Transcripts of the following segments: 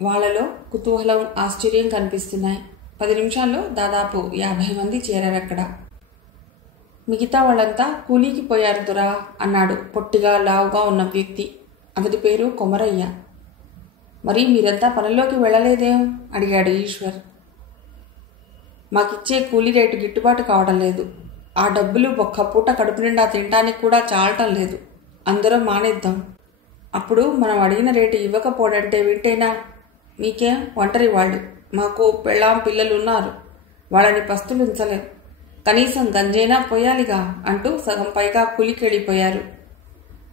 వాళ్లలో కుతూహలం, ఆశ్చర్యం కనిపిస్తున్నాయి. 10 నిమిషాల్లో దాదాపు 50 మంది చేరారక్కడ. మిగతా వాళ్ళంతా కూలీకి పోయారు దొరా అన్నాడు పొట్టిగా లావుగా ఉన్న వ్యక్తి. అతడి పేరు కొమరయ్య. మరి మీరంతా పనిలోకి వెళ్ళలేదేం అడిగాడు ఈశ్వర్. మాకిచ్చే కూలీ రేటు గిట్టుబాటు కావడం లేదు. ఆ డబ్బులు ఒక్క పూట కడుపు నిండా తినడానికి కూడా చాలటం లేదు. అందరం మానేద్దాం. అప్పుడు మనం అడిగిన రేటు ఇవ్వకపోడంటే వింటేనా? మీకేం ఒంటరి వాళ్ళు, మాకు పెళ్ళాం పిల్లలు ఉన్నారు. వాళ్ళని పస్తులు ఉంచలేం. కనీసం గంజైనా పోయాలిగా అంటూ సగం పైగా కూలికెళ్ళిపోయారు.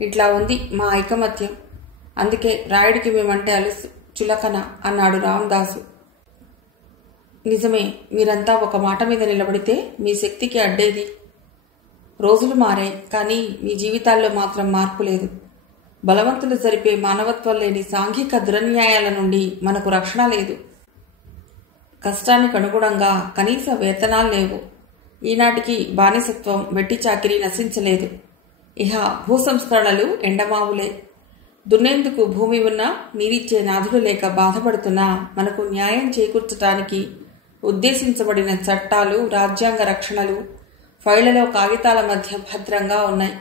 ఇట్లా ఉంది మా ఐకమత్యం. అందుకే రాయుడికి మేమంటే అలుసు, చులకన అన్నాడు రామదాసు. నిజమే, మీరంతా ఒక మాట మీద నిలబడితే మీ శక్తికి అడ్డేది. రోజులు మారాయి, కానీ మీ జీవితాల్లో మాత్రం మార్పు లేదు. బలవంతులు జరిపే మానవత్వం లేని సాంఘిక దురన్యాయాల నుండి మనకు రక్షణ లేదు. కష్టానికి అనుగుణంగా కనీస వేతనాలు లేవు. ఈనాటికి బానిసత్వం, వెట్టి చాకిరీ నశించలేదు. ఇహ భూసంస్కరణలు ఎండమావులే. దున్నేందుకు భూమి ఉన్నా నీరిచ్చే నాథుడు లేక బాధపడుతున్నా మనకు న్యాయం చేకూర్చటానికి ఉద్దేశించబడిన చట్టాలు, రాజ్యాంగ రక్షణలు ఫైళ్లలో కాగితాల మధ్య భద్రంగా ఉన్నాయి.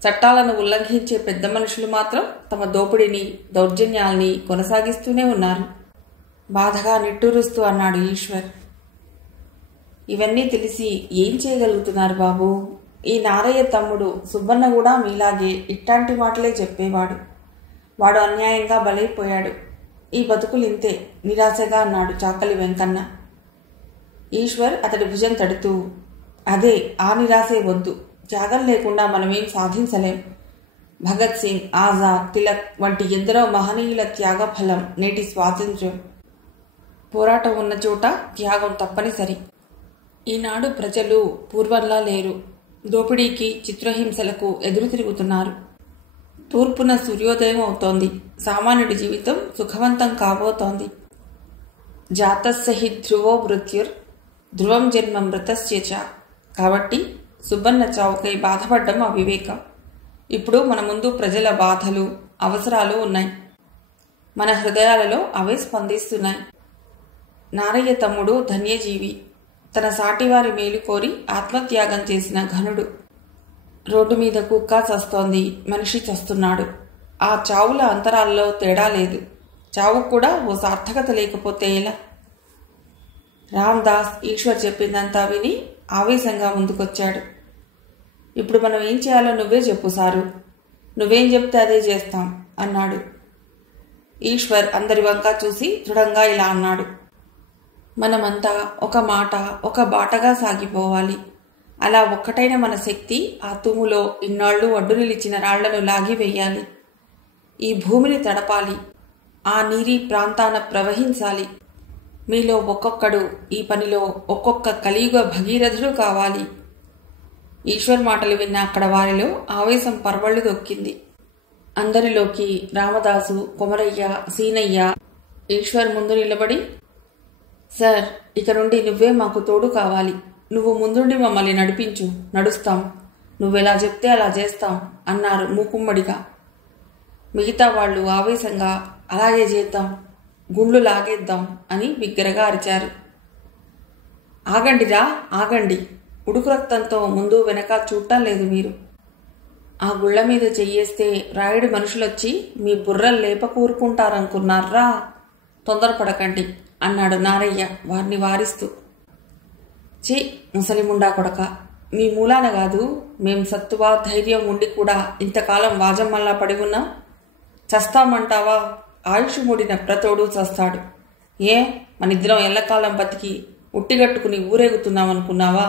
చట్టాలను ఉల్లంఘించే పెద్ద మనుషులు మాత్రం తమ దోపిడీని, దౌర్జన్యాల్ని కొనసాగిస్తూనే ఉన్నారు. బాధగా నిట్టూరుస్తూ అన్నాడు ఈశ్వర్. ఇవన్నీ తెలిసి ఏం చేయగలుగుతున్నారు బాబు? ఈ నారయ్య తమ్ముడు సుబ్బన్న కూడా మీలాగే ఇట్లాంటి మాటలే చెప్పేవాడు. వాడు అన్యాయంగా బలైపోయాడు. ఈ బతుకులింతే నిరాశగా అన్నాడు చాకలి వెంకన్న. ఈశ్వర్ అతడి భుజం తడుతూ, అదే, ఆ నిరాశే వద్దు. త్యాగం లేకుండా మనమేం సాధించలేం. భగత్ సింగ్, ఆజాద్, తిలక్ వంటి ఎందరో మహనీయుల త్యాగ ఫలం నేటి స్వాతంత్ర్యం. పోరాటం ఉన్న చోట త్యాగం తప్పనిసరి. ఈనాడు ప్రజలు పూర్వంలా లేరు. దోపిడీకి, చిత్రహింసలకు ఎదురు తిరుగుతున్నారు. తూర్పున సూర్యోదయం అవుతోంది. సామాన్యుడి జీవితం సుఖవంతం కాబోతోంది. జాతస్య ధ్రువో మృత్యుర్ ధ్రువం జన్మ మృతస్య చ. కాబట్టి సుబ్బన్న చావుకై బాధపడ్డం అవివేకం. ఇప్పుడు మన ముందు ప్రజల బాధలు, అవసరాలు ఉన్నాయి. మన హృదయాలలో అవే స్పందిస్తున్నాయి. నారయ్య తమ్ముడు ధన్యజీవి. తన సాటివారి మేలు కోరి ఆత్మత్యాగం చేసిన ఘనుడు. రోడ్డు మీద కుక్క చస్తోంది, మనిషి చస్తున్నాడు. ఆ చావుల అంతరాల్లో తేడా లేదు. చావు కూడా ఓ సార్థకత లేకపోతే ఎలా? రామదాస్ ఈశ్వర్ చెప్పిందంతా విని ఆవేశంగా ముందుకొచ్చాడు. ఇప్పుడు మనం ఏం చేయాలో నువ్వే చెప్పు సారు. నువ్వేం చెప్తే అదే చేస్తాం అన్నాడు. ఈశ్వర్ అందరి వంక చూసి దృఢంగా ఇలా అన్నాడు. మనమంతా ఒక మాట, ఒక బాటగా సాగిపోవాలి. అలా ఒక్కటైన మన శక్తి ఆ తుమ్ములో ఇన్నాళ్లు ఒడ్డు నిలిచిన రాళ్లను లాగివేయాలి. ఈ భూమిని తడపాలి. ఆ నీరి ప్రాంతాన ప్రవహించాలి. మీలో ఒక్కొక్కడు ఈ పనిలో ఒక్కొక్క కలియుగ భగీరథుడు కావాలి. ఈశ్వర్ మాటలు విన్న అక్కడ వారిలో ఆవేశం పరవళ్లు దొక్కింది. అందరిలోకి రామదాసు, కొమరయ్య, సీనయ్య ఈశ్వర్ ముందు నిలబడి, సార్, ఇక నుండి నువ్వే మాకు తోడు కావాలి. నువ్వు ముందుండి మమ్మల్ని నడిపించు, నడుస్తాం. నువ్వెలా చెప్తే అలా చేస్తాం అన్నారు మూకుమ్మడిగా. మిగతా వాళ్ళు ఆవేశంగా అలాగే చేద్దాం, గుండ్లు లాగేద్దాం అని బిగ్గరగా అరిచారు. ఆగండిరా, ఆగండి. ఉడుకు రక్తంతో ముందు వెనక చూడటం లేదు మీరు. ఆ గుళ్ల మీద చెయ్యేస్తే రాయుడు మనుషులొచ్చి మీ బుర్రలు లేప కూరుకుంటారనుకున్నారా? తొందరపడకండి అన్నాడు నారయ్య వారిని వారిస్తూ. చి ముసలిముండా కొడక, మీ మూలాన కాదు మేం సత్తువా ధైర్యం ఉండి కూడా ఇంతకాలం వాజమ్మల్లా పడి ఉన్నాం. చస్తామంటావా? ఆయుష్ మూడిన ప్రతోడు చస్తాడు. ఏ మనిద్దరం ఎల్లకాలం బతికి ఉట్టిగట్టుకుని ఊరేగుతున్నామనుకున్నావా?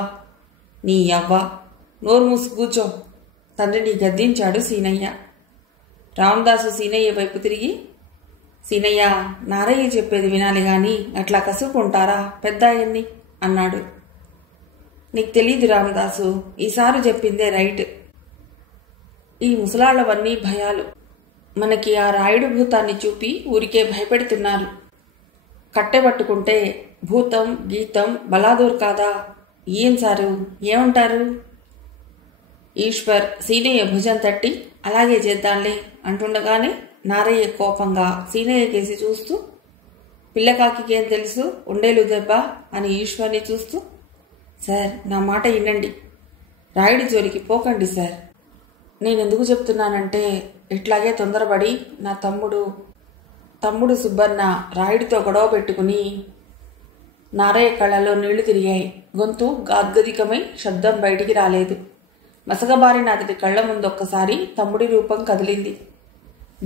నీ అవ్వ, నోరు మూసి కూర్చో, తండ్రిని గద్దించాడు సీనయ్య. రామదాసు సీనయ్య వైపు తిరిగి, సీనయ్య, నారయ్య చెప్పేది వినాలి గాని అట్లా కసుకుంటారా పెద్దాయన్ని అన్నాడు. నీకు తెలీదు రామదాసు, ఈసారి చెప్పిందే రైట్. ఈ ముసలాళ్లవన్నీ భయాలు. మనకి ఆ రాయుడు భూతాన్ని చూపి ఊరికే భయపెడుతున్నారు. కట్టెబట్టుకుంటే భూతం గీతం బలాదూర్ కాదా? ఏం సారు, ఏమంటారు? ఈశ్వర్ సీనయ్య భుజం తట్టి అలాగే చేద్దాంలే అంటుండగానే నారయ్య కోపంగా సీనయ్య కేసి చూస్తూ, పిల్లకాకికేం తెలుసు, ఉండేలు దెబ్బ అని ఈశ్వర్ని చూస్తూ, సార్ నా మాట వినండి, రాయుడి జోలికి పోకండి సార్. నేనెందుకు చెప్తున్నానంటే, ఇట్లాగే తొందరపడి నా తమ్ముడు సుబ్బన్న రాయుడితో గొడవ పెట్టుకుని. నారయ్య కళ్ళలో నీళ్లు తిరిగాయి. గొంతు గాద్గదికమై శబ్దం బయటికి రాలేదు. మసకబారిన అతడి కళ్ల ముందొక్కసారి తమ్ముడి రూపం కదిలింది.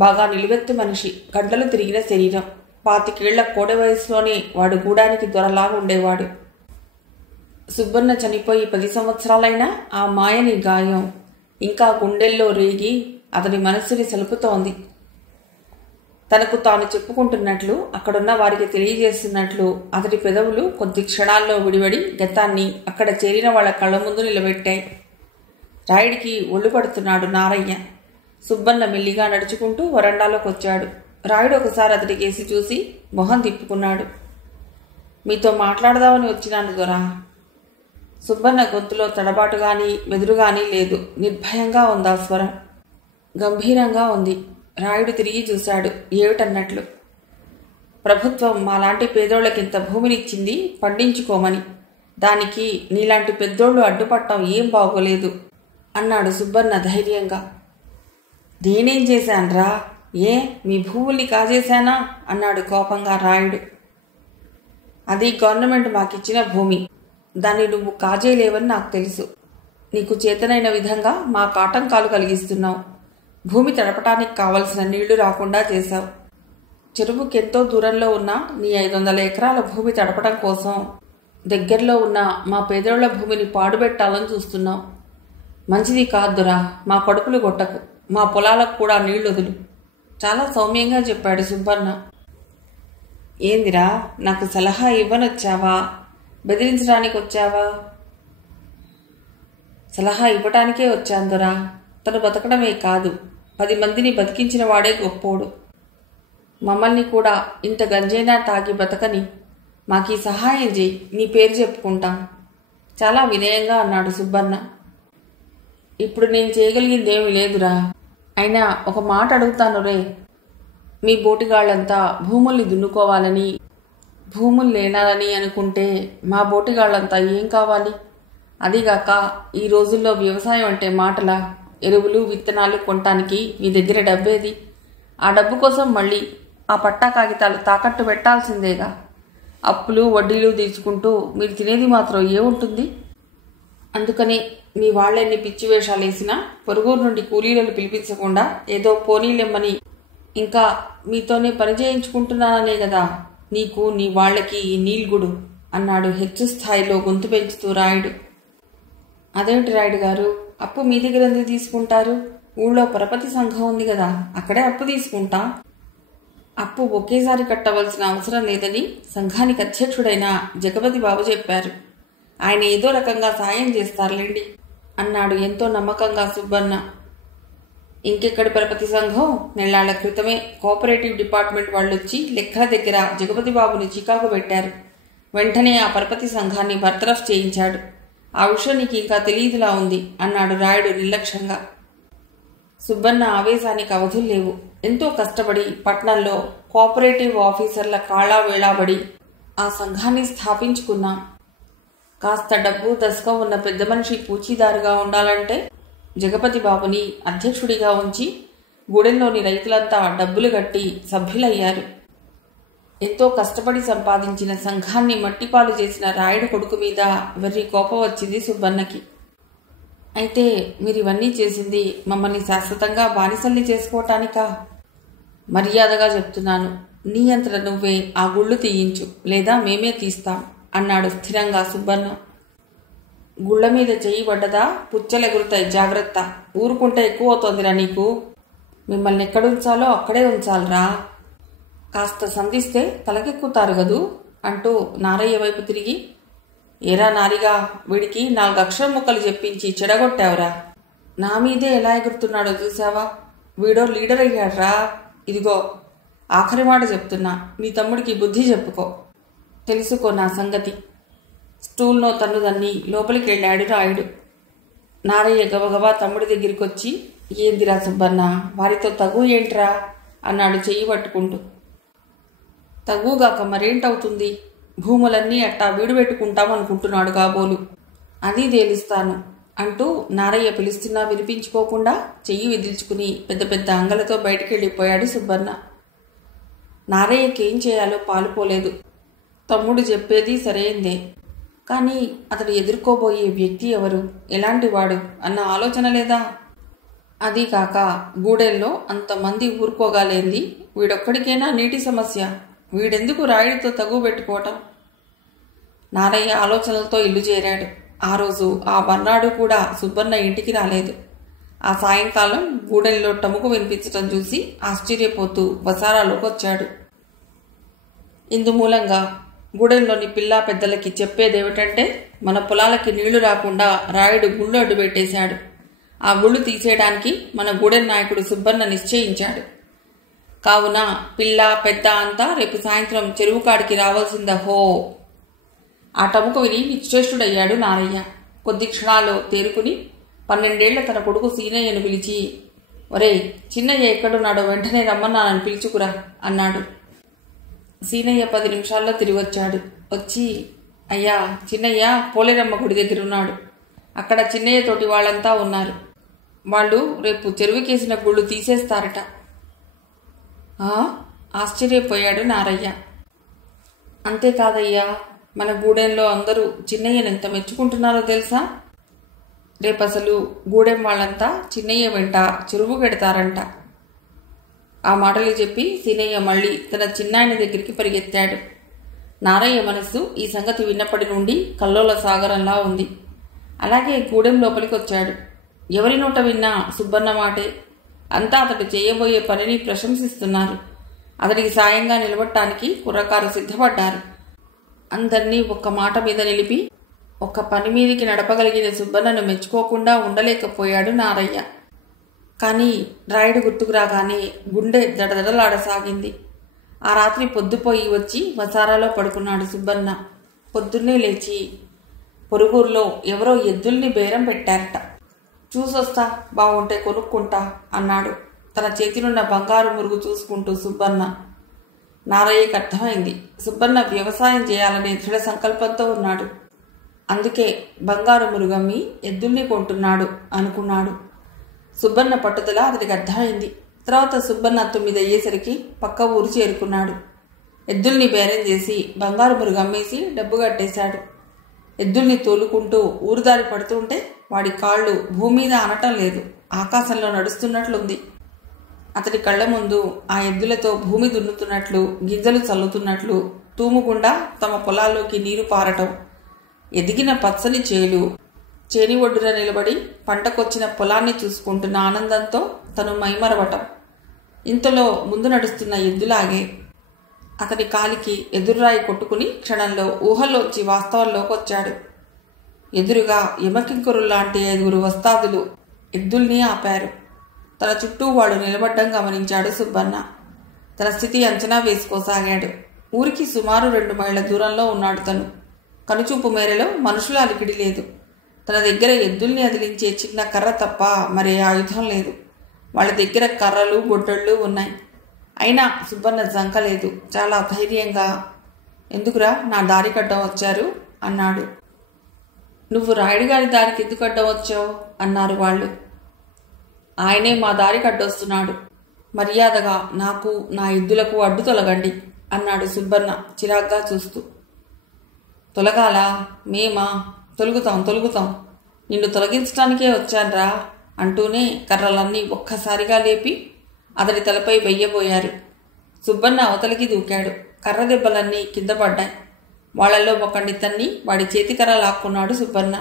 బాగా నిలువెత్తు మనిషి, గంటలు తిరిగిన శరీరం, 25 ఏళ్ల కోడె వయసులోనే వాడు గూడానికి దొరలాగా ఉండేవాడు. సుబ్బన్న చనిపోయి 10 సంవత్సరాలైనా ఆ మాయని గాయం ఇంకా గుండెల్లో రేగి అతని మనస్సుని సలుపుతోంది. తనకు తాను చెప్పుకుంటున్నట్లు, అక్కడున్న వారికి తెలియజేస్తున్నట్లు అతడి పెదవులు కొద్ది క్షణాల్లో విడివడి గతాన్ని అక్కడ చేరిన వాళ్ల కళ్ల ముందు నిలబెట్టాయి. రాయుడికి ఒళ్ళు పడుతున్నాడు నారయ్య. సుబ్బన్న మెల్లిగా నడుచుకుంటూ వరండాలోకి వచ్చాడు. రాయుడు ఒకసారి అతడి కేసి చూసి మొహం తిప్పుకున్నాడు. మీతో మాట్లాడదామని వచ్చినాను దొరా. సుబ్బన్న గొంతులో తడబాటుగాని బెదురుగాని లేదు. నిర్భయంగా ఉందా స్వరం. గంభీరంగా ఉంది. రాయుడు తిరిగి చూశాడు, ఏమిటన్నట్లు. ప్రభుత్వం మాలాంటి పేదోళ్లకింత భూమినిచ్చింది పండించుకోమని. దానికి నీలాంటి పెద్దోళ్లు అడ్డుపట్టం ఏం బాగోలేదు అన్నాడు సుబ్బన్న ధైర్యంగా. నేనేం చేశాన్రా? ఏ మీ భూముల్ని కాజేశానా అన్నాడు కోపంగా రాయుడు. అది గవర్నమెంట్ మాకిచ్చిన భూమి. దాన్ని నువ్వు కాజేయలేవని నాకు తెలుసు. నీకు చేతనైన విధంగా మా ఆటంకాలు కలిగిస్తున్నావు. భూమి తడపటానికి కావలసిన నీళ్లు రాకుండా చేశావు. చెరువుకెంతో దూరంలో ఉన్న నీ 500 ఎకరాల భూమి తడపడం కోసం దగ్గరలో ఉన్న మా పేదోళ్ల భూమిని పాడుబెట్టాలని చూస్తున్నావు. మంచిది కాదురా. మా కడుపులు కొట్టకు. మా పొలాలకు కూడా నీళ్లొదులు. చాలా సౌమ్యంగా చెప్పాడు సుబ్బన్న. ఏందిరా, నాకు సలహా ఇవ్వనొచ్చావా, బెదిరించడానికి వచ్చావా? సలహా ఇవ్వటానికే వచ్చాందరా. తను బతకడమే కాదు, 10 మందిని బతికించిన వాడే గొప్పోడు. మమ్మల్ని కూడా ఇంత గంజైనా తాగి బతకని మాకీ సహాయం చేయి, నీ పేరు చెప్పుకుంటాం చాలా వినయంగా అన్నాడు సుబ్బన్న. ఇప్పుడు నేను చేయగలిగిందేమీ లేదురా. అయినా ఒక మాట అడుగుతాను రే. మీ బోటిగాళ్లంతా భూముల్ని దున్నుకోవాలని, భూములు లేనాలని అనుకుంటే మా బోటిగాళ్లంతా ఏం కావాలి? అదిగాక ఈ రోజుల్లో వ్యవసాయం అంటే మాటలా? ఎరువులు విత్తనాలు కొనటానికి మీ దగ్గర డబ్బేది? ఆ డబ్బు కోసం మళ్ళీ ఆ పట్టా కాగితాలు తాకట్టు పెట్టాల్సిందేగా. అప్పులు వడ్డీలు తీర్చుకుంటూ మీరు తినేది మాత్రం ఏముంటుంది? అందుకని మీ వాళ్ళెన్ని పిచ్చి వేషాలు వేసినా పొరుగురు నుండి కూలీలను పిలిపించకుండా ఏదో పోనీలెమ్మని, ఇంకా మీతోనే పని చేయించుకుంటున్నాననే కదా నీకు నీ వాళ్లకి ఈ నీల్గుడు అన్నాడు హెచ్చు స్థాయిలో గొంతు పెంచుతూ రాయుడు. అదేమిటి రాయుడు గారు, అప్పు మీ దగ్గర ఎందుకు తీసుకుంటారు? ఊళ్ళో పరపతి సంఘం ఉంది కదా, అక్కడే అప్పు తీసుకుంటా. అప్పు ఒకేసారి కట్టవలసిన అవసరం లేదని సంఘానికి అధ్యక్షుడైన జగపతి బాబు చెప్పారు. ఆయన ఏదో రకంగా సాయం చేస్తారులేండి అన్నాడు ఎంతో నమ్మకంగా సుబ్బన్న. ఇంకెక్కడి పరపతి సంఘం? నెల్లాళ్ల క్రితమే కోఆపరేటివ్ డిపార్ట్మెంట్ వాళ్ళొచ్చి లెక్కల దగ్గర జగపతి బాబుని చికాకు పెట్టారు. వెంటనే ఆ పరపతి సంఘాన్ని బర్తరఫ్ చేయించాడు. ఆ విషయం నీకు ఇంకా తెలియదులా ఉంది అన్నాడు రాయుడు నిర్లక్ష్యంగా. సుబ్బన్న ఆవేశానికి అవధులు లేవు. ఎంతో కష్టపడి పట్నంలో కోఆపరేటివ్ ఆఫీసర్ల కాళ్ళా వేళాబడి ఆ సంఘాన్ని స్థాపించుకున్నాం. కాస్త డబ్బు దశకం ఉన్న పెద్ద మనిషి పూచీదారుగా ఉండాలంటే జగపతి బాబుని అధ్యక్షుడిగా ఉంచి గూడెంలోని రైతులంతా డబ్బులు కట్టి సభ్యులయ్యారు. ఎంతో కష్టపడి సంపాదించిన సంఘాన్ని మట్టిపాలు చేసిన రాయుడు కొడుకు మీద వెర్రి కోపం వచ్చింది సుబ్బన్నకి. అయితే మీరివన్నీ చేసింది మమ్మల్ని శాశ్వతంగా బానిసల్ని చేసుకోవటానికా? మర్యాదగా చెప్తున్నాను, నీ అంతట నువ్వే ఆ గుళ్ళు తీయించు, లేదా మేమే తీస్తాం అన్నాడు స్థిరంగా సుబ్బన్న. గుళ్ళ మీద చెయ్యి పడ్డదా పుచ్చలెగురుతాయి, జాగ్రత్త. ఊరుకుంటే ఎక్కువ అవుతోందిరా నీకు. మిమ్మల్ని ఎక్కడుంచాలో అక్కడే ఉంచాలరా. కాస్త సంధిస్తే తలకెక్కుతారు గదూ అంటూ నారయ్య వైపు తిరిగి, ఏరా నారిగా, వీడికి 4 అక్షరం ముక్కలు చెప్పించి చెడగొట్టావురా. నా మీదే ఎలా ఎగురుతున్నాడో చూసావా? వీడో లీడర్ అయ్యాడ్రా. ఇదిగో ఆఖరి మాట చెప్తున్నా, నీ తమ్ముడికి బుద్ధి చెప్పుకో, తెలుసుకో నా సంగతి. స్టూల్నో తన్నుదన్ని లోపలికి వెళ్ళాడు రాయుడు. నారయ్య గబగబా తమ్ముడి దగ్గరికొచ్చి, ఏందిరా సుబ్బన్న, వారితో తగు ఏంట్రా అన్నాడు చెయ్యి పట్టుకుంటూ. తగుగాక మరేంటవుతుంది, భూములన్నీ అట్టా వీడుపెట్టుకుంటామనుకుంటున్నాడు కాబోలు. అది తేలిస్తాను అంటూ నారయ్య పిలుస్తున్నా వినిపించుకోకుండా చెయ్యి విదిల్చుకుని పెద్ద పెద్ద అంగలతో బయటికెళ్ళిపోయాడు సుబ్బన్న. నారయ్యకేం చేయాలో పాలుపోలేదు. తమ్ముడు చెప్పేది సరైందే, కానీ అతడు ఎదుర్కోబోయే వ్యక్తి ఎవరు, ఎలాంటివాడు అన్న ఆలోచన లేదా? అదీ కాక గూడెల్లో అంతమంది ఊరుకోగాలేంది వీడొక్కడికైనా నీటి సమస్య, వీడెందుకు రాయుడితో తగు పెట్టుకోవటం? నారయ్య ఆలోచనలతో ఇల్లు చేరాడు. ఆ రోజు ఆ మర్నాడు కూడా సుబ్బన్న ఇంటికి రాలేదు. ఆ సాయంకాలం గూడెంలో టముకు వినిపించటం చూసి ఆశ్చర్యపోతూ వసారాలోకొచ్చాడు. ఇందుమూలంగా గూడెంలోని పిల్లా పెద్దలకి చెప్పేదేమిటంటే, మన పొలాలకి నీళ్లు రాకుండా రాయుడు గుళ్ళు అడ్డు పెట్టేశాడు. ఆ గుళ్ళు తీసేయడానికి మన గూడెం నాయకుడు సుబ్బన్న నిశ్చయించాడు. కావున పిల్ల పెద్ద అంతా రేపు సాయంత్రం చెరువు కాడికి రావాల్సిందహో. ఆ టముకు విని నిశ్చేష్టుడయ్యాడు నారయ్య. కొద్ది క్షణాల్లో తేరుకుని 12 ఏళ్ల తన కొడుకు సీనయ్యను పిలిచి, ఒరే చిన్నయ్య ఎక్కడున్నాడో వెంటనే రమ్మన్నానని పిలుచుకురా అన్నాడు. సీనయ్య 10 నిమిషాల్లో తిరిగొచ్చాడు. వచ్చి, అయ్యా చిన్నయ్య పోలేరమ్మ గుడి దగ్గరున్నాడు. అక్కడ చిన్నయ్య తోటి వాళ్ళంతా ఉన్నారు. వాళ్ళు రేపు చెరువుకేసిన గుళ్ళు తీసేస్తారట. ఆశ్చర్యపోయాడు నారయ్య. అంతేకాదయ్యా, మన గూడెంలో అందరూ చిన్నయ్యను ఎంత మెచ్చుకుంటున్నారో తెలుసా? రేపసలు గూడెం వాళ్ళంతా చిన్నయ్య వెంట చెరువు పెడతారంట. ఆ మాటలు చెప్పి సీనయ్య మళ్ళీ తన చిన్నాయన దగ్గరికి పరిగెత్తాడు. నారయ్య మనస్సు ఈ సంగతి విన్నప్పటి నుండి కల్లోల సాగరంలా ఉంది. అలాగే గూడెం లోపలికి వచ్చాడు. ఎవరి నోట విన్నా సుబ్బన్న మాటే. అంతా అతడు చేయబోయే పనిని ప్రశంసిస్తున్నారు. అతడికి సాయంగా నిలబడటానికి కుర్రకారు సిద్ధపడ్డారు. అందర్నీ ఒక్క మాట మీద నిలిపి ఒక్క పని మీదికి నడపగలిగిన సుబ్బన్నను మెచ్చుకోకుండా ఉండలేకపోయాడు నారయ్య. కానీ రాయుడు గుర్తుకు రాగానే గుండె దడదడలాడసాగింది. ఆ రాత్రి పొద్దుపోయి వచ్చి వసారాలో పడుకున్నాడు సుబ్బన్న. పొద్దున్నే లేచి పొరుగురులో ఎవరో ఎద్దుల్ని బేరం పెట్టారట. చూసొస్తా, బాగుంటే కొనుక్కుంటా అన్నాడు తన చేతినున్న బంగారు మురుగు చూసుకుంటూ సుబ్బన్న. నారయ్యకి అర్థమైంది, సుబ్బన్న వ్యవసాయం చేయాలనే దృఢ సంకల్పంతో ఉన్నాడు. అందుకే బంగారు మురుగమ్మి ఎద్దుల్ని కొంటున్నాడు అనుకున్నాడు. సుబ్బన్న పట్టుదల అతడికి అర్థమైంది. తర్వాత సుబ్బన్న 9 అయ్యేసరికి పక్క ఊరు చేరుకున్నాడు. ఎద్దుల్ని బేరం చేసి బంగారు మురుగు అమ్మేసి డబ్బు కట్టేశాడు. ఎద్దుల్ని తోలుకుంటూ ఊరుదారి పడుతుంటే వాడి కాళ్ళు భూమి మీద అనటం లేదు, ఆకాశంలో నడుస్తున్నట్లుంది. అతడి కళ్ల ముందు ఆ ఎద్దులతో భూమి దున్నుతున్నట్లు, గింజలు చల్లుతున్నట్లు, తూముకుండా తమ పొలాల్లోకి నీరు పారటం, ఎదిగిన పచ్చని చేలు, చేని ఒడ్డున నిలబడి పంటకొచ్చిన పొలాన్ని చూసుకుంటున్న ఆనందంతో తను మైమరవటం. ఇంతలో ముందు నడుస్తున్న ఎద్దులాగే అతడి కాలికి ఎదురురాయి కొట్టుకుని క్షణంలో ఊహల్లోంచి వాస్తవంలోకి వచ్చాడు. ఎదురుగా యమకింకరుల్లాంటి 5 వస్తాదులు ఎద్దుల్ని ఆపారు. తన చుట్టూ వాడు నిలబడ్డం గమనించాడు సుబ్బన్న. తన స్థితి అంచనా వేసుకోసాగాడు. ఊరికి సుమారు 2 మైళ్ళ దూరంలో ఉన్నాడు తను. కనుచూపు మేరలో మనుషుల అలికిడి లేదు. తన దగ్గర ఎద్దుల్ని అదిలించే చిన్న కర్ర తప్ప మరే ఆయుధం లేదు. వాళ్ళ దగ్గర కర్రలు గొడ్డళ్ళు ఉన్నాయి. అయినా సుబ్బన్న జంకలేదు. చాలా ధైర్యంగా, ఎందుకురా నా దారి కడ్డం వచ్చారు అన్నాడు. నువ్వు రాయుడిగారి దారికి ఎందుకు అడ్డం వచ్చావు అన్నారు వాళ్ళు. ఆయనే మా దారి కడ్డొస్తున్నాడు. మర్యాదగా నాకు నా ఎద్దులకు అడ్డు తొలగండి అన్నాడు సుబ్బన్న చిరాగ్గా చూస్తూ. తొలగాలా? మేమా? తొలుగుతాం. నిన్ను తొలగించడానికే వచ్చాన్రా అంటూనే కర్రలన్నీ ఒక్కసారిగా లేపి అతడి తలపై వెయ్యబోయారు. సుబ్బన్న అవతలికి దూకాడు. కర్ర దెబ్బలన్నీ కింద పడ్డాయి. వాళ్లలో ఒకడిని తన్ని వాడి చేతికర్ర లాక్కున్నాడు సుబ్బన్న.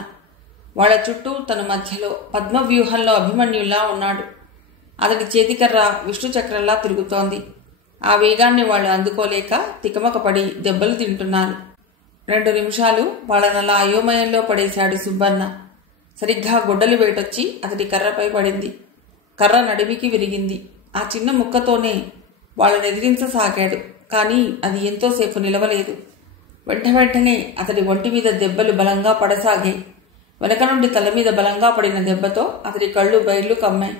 వాళ్ల చుట్టూ తన మధ్యలో పద్మవ్యూహంలో అభిమన్యుల్లా ఉన్నాడు. అతడి చేతికర్ర విష్ణు చక్రంలా తిరుగుతోంది. ఆ వేగాన్ని వాళ్ళు అందుకోలేక తికమకపడి దెబ్బలు తింటున్నారు. 2 నిమిషాలు వాళ్ళనలా అయోమయంలో పడేశాడు సుబ్బన్న. సరిగ్గా గొడ్డలి వేటొచ్చి అతడి కర్రపై పడింది. కర్ర నడిమికి విరిగింది. ఆ చిన్న ముక్కతోనే వాళ్ళని ఎదిరించసాగాడు. కానీ అది ఎంతోసేపు నిలవలేదు. వెంటనే అతడి ఒంటి మీద దెబ్బలు బలంగా పడసాగాయి. వెనక నుండి తల మీద బలంగా పడిన దెబ్బతో అతడి కళ్ళు బైర్లు కమ్మాయి.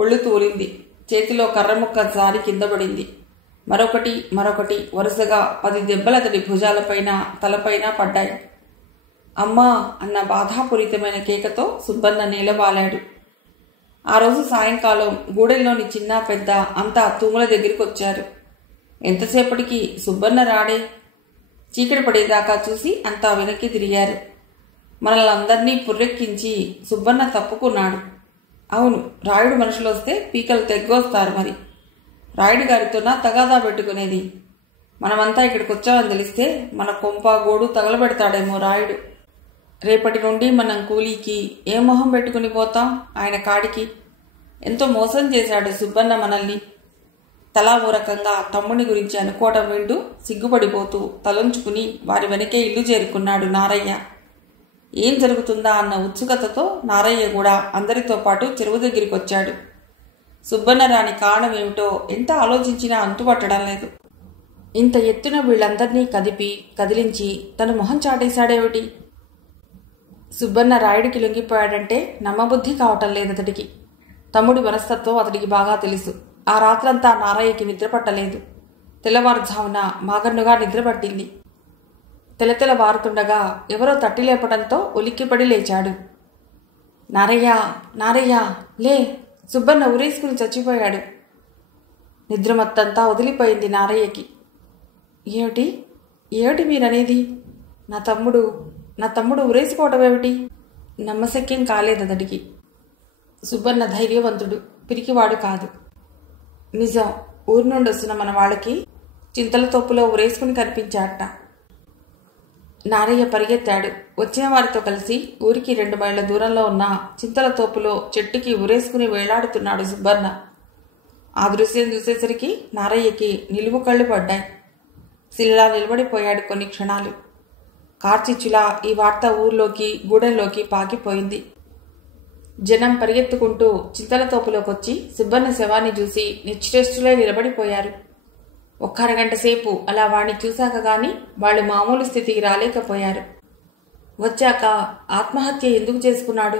ఒళ్ళు తూలింది. చేతిలో కర్ర ముక్క జారి కింద పడింది. మరొకటి మరొకటి వరుసగా 10 దెబ్బలు అతడి భుజాలపైన తలపైన పడ్డాయి. అమ్మా అన్న బాధాపూరితమైన కేకతో సుబ్బన్న నేలబాలాడు. ఆ రోజు సాయంకాలం గూడెంలోని చిన్న పెద్ద అంతా తూముల దగ్గరికి వచ్చారు. ఎంతసేపటికి సుబ్బన్న రాడే? చీకటి పడేదాకా చూసి అంతా వెనక్కి తిరిగారు. మనల్నందరినీ పుర్రెక్కించి సుబ్బన్న తప్పుకున్నాడు. అవును, రాయుడు మనుషులు వస్తే పీకలు తెగ్గొస్తారు. మరి రాయుడు గారితోనా తగాదా పెట్టుకునేది? మనమంతా ఇక్కడికి వచ్చామని తెలిస్తే మన కొంప గోడు తగలబెడతాడేమో రాయుడు. రేపటి నుండి మనం కూలీకి ఏ మొహం పెట్టుకుని పోతాం ఆయన కాడికి? ఎంతో మోసం చేశాడు సుబ్బన్న మనల్ని. తలా ఓ రకంగా తమ్ముని గురించి అనుకోవటం వింటూ సిగ్గుపడిపోతూ తలొంచుకుని వారి వెనకే ఇల్లు చేరుకున్నాడు నారయ్య. ఏం జరుగుతుందా అన్న ఉత్సుకతతో నారయ్య కూడా అందరితో పాటు చెరువు దగ్గరికి వచ్చాడు. సుబ్బన్న రాని కారణం ఏమిటో ఎంత ఆలోచించినా అంతుపట్టడం లేదు. ఇంత ఎత్తున వీళ్ళందరినీ కదిలించి తన మొహం చాటేశాడేమిటి? సుబ్బన్న రాయుడికి లొంగిపోయాడంటే నమ్మబుద్ధి కావటం లేదతడికి. తమ్ముడి మనస్తత్వం అతడికి బాగా తెలుసు. ఆ రాత్రంతా నారయ్యకి నిద్రపట్టలేదు. తెల్లవారుజామున మాగన్నుగా నిద్రపట్టింది. తెలతెల వారుతుండగా ఎవరో తట్టి లేపడంతో ఉలిక్కిపడి లేచాడు. నారయ్య, నారయ్య లే, సుబ్బన్న ఉరేసుకుని చచ్చిపోయాడు. నిద్రమత్తంతా వదిలిపోయింది నారయ్యకి. ఏమిటి ఏమిటి మీరనేది? నా తమ్ముడు ఉరేసిపోవటమేమిటి? నమ్మశక్యం కాలేదతడికి. సుబ్బన్న ధైర్యవంతుడు, పిరికివాడు కాదు. నిజం, ఊరి నుండి వస్తున్న మన వాళ్ళకి చింతల తోపులో ఉరేసుకుని కనిపించాట. నారయ్య పరిగెత్తాడు. వచ్చిన వారితో కలిసి ఊరికి 2 మైళ్ళ దూరంలో ఉన్న చింతల తోపులో చెట్టుకి ఉరేసుకుని వేలాడుతున్నాడు సుబ్బన్న. ఆ దృశ్యం చూసేసరికి నారయ్యకి నిలువు కళ్ళు పడ్డాయి. శిలలా నిలబడిపోయాడు కొన్ని క్షణాలు. కార్చిచ్చులా ఈ వార్త ఊర్లోకి గూడెంలోకి పాకిపోయింది. జనం పరిగెత్తుకుంటూ చింతల తోపులోకొచ్చి సుబ్బన్న శవాన్ని చూసి నిశ్చేష్టులై నిలబడిపోయారు. 1 అరగంట సేపు అలా వాణ్ణి చూశాక గాని వాళ్ళు మామూలు స్థితికి రాలేకపోయారు. వచ్చాక ఆత్మహత్య ఎందుకు చేసుకున్నాడు,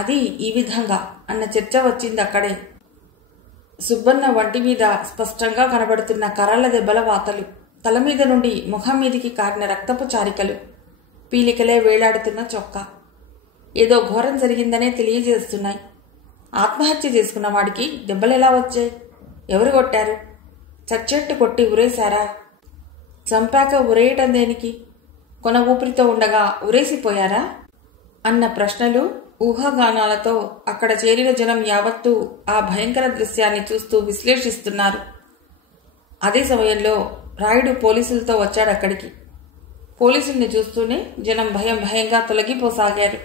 అది ఈ విధంగా అన్న చర్చ వచ్చింది అక్కడే. సుబ్బన్న వంటి మీద స్పష్టంగా కనబడుతున్న కర్రల దెబ్బల వాతలు, తల మీద నుండి ముఖం మీదికి కారిన రక్తపు చారికలు, పీలికలే వేలాడుతున్న చొక్కా ఏదో ఘోరం జరిగిందనే తెలియజేస్తున్నాయి. ఆత్మహత్య చేసుకున్న వాడికి దెబ్బలెలా వచ్చాయి? ఎవరు కొట్టారు? చచ్చెట్టు కొట్టి ఉరేశారా? చంపాక ఉరేయటం దేనికి? కొన ఊపిరితో ఉండగా ఉరేసిపోయారా? అన్న ప్రశ్నలు ఊహాగానాలతో అక్కడ చేరిన జనం యావత్తూ ఆ భయంకర దృశ్యాన్ని చూస్తూ విశ్లేషిస్తున్నారు. అదే సమయంలో రాయుడు పోలీసులతో వచ్చాడక్కడికి. పోలీసుల్ని చూస్తూనే జనం భయంగా తొలగిపోసాగారు.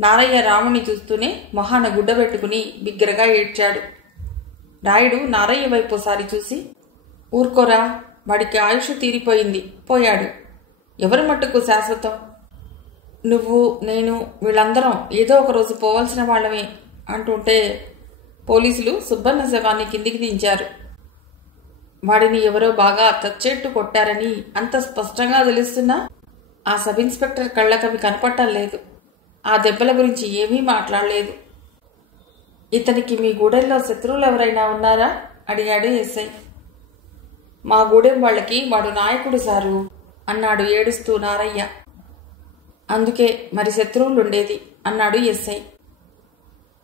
నారయ్య రాముణ్ణి చూస్తూనే మొహాన గుడ్డబెట్టుకుని బిగ్గరగా ఏడ్చాడు. రాయుడు నారయ్య వైపోసారి చూసి, ఊరుకోరా, వాడికి ఆయుష్ తీరిపోయింది, పోయాడు. ఎవరి మట్టుకు శాశ్వతం? నువ్వు, నేను, వీళ్ళందరం ఏదో ఒక రోజు పోవలసిన వాళ్ళమే అంటుంటే పోలీసులు సుబ్బన్న శవాన్ని కిందికి దించారు. వాడిని ఎవరో బాగా తచ్చెట్టు కొట్టారని అంత స్పష్టంగా తెలుస్తున్నా ఆ సబ్ ఇన్స్పెక్టర్ కళ్ళకవి కనపడటం లేదు. ఆ దెబ్బల గురించి ఏమీ మాట్లాడలేదు. ఇతనికి మీ గూడెంలో శత్రువులు ఎవరైనా ఉన్నారా? అడిగాడు ఎస్ఐ. మా గూడెం వాళ్ళకి వాడు నాయకుడు సారు అన్నాడు ఏడుస్తూ నారయ్య. అందుకే మరి శత్రువులుండేది అన్నాడు ఎస్ఐ.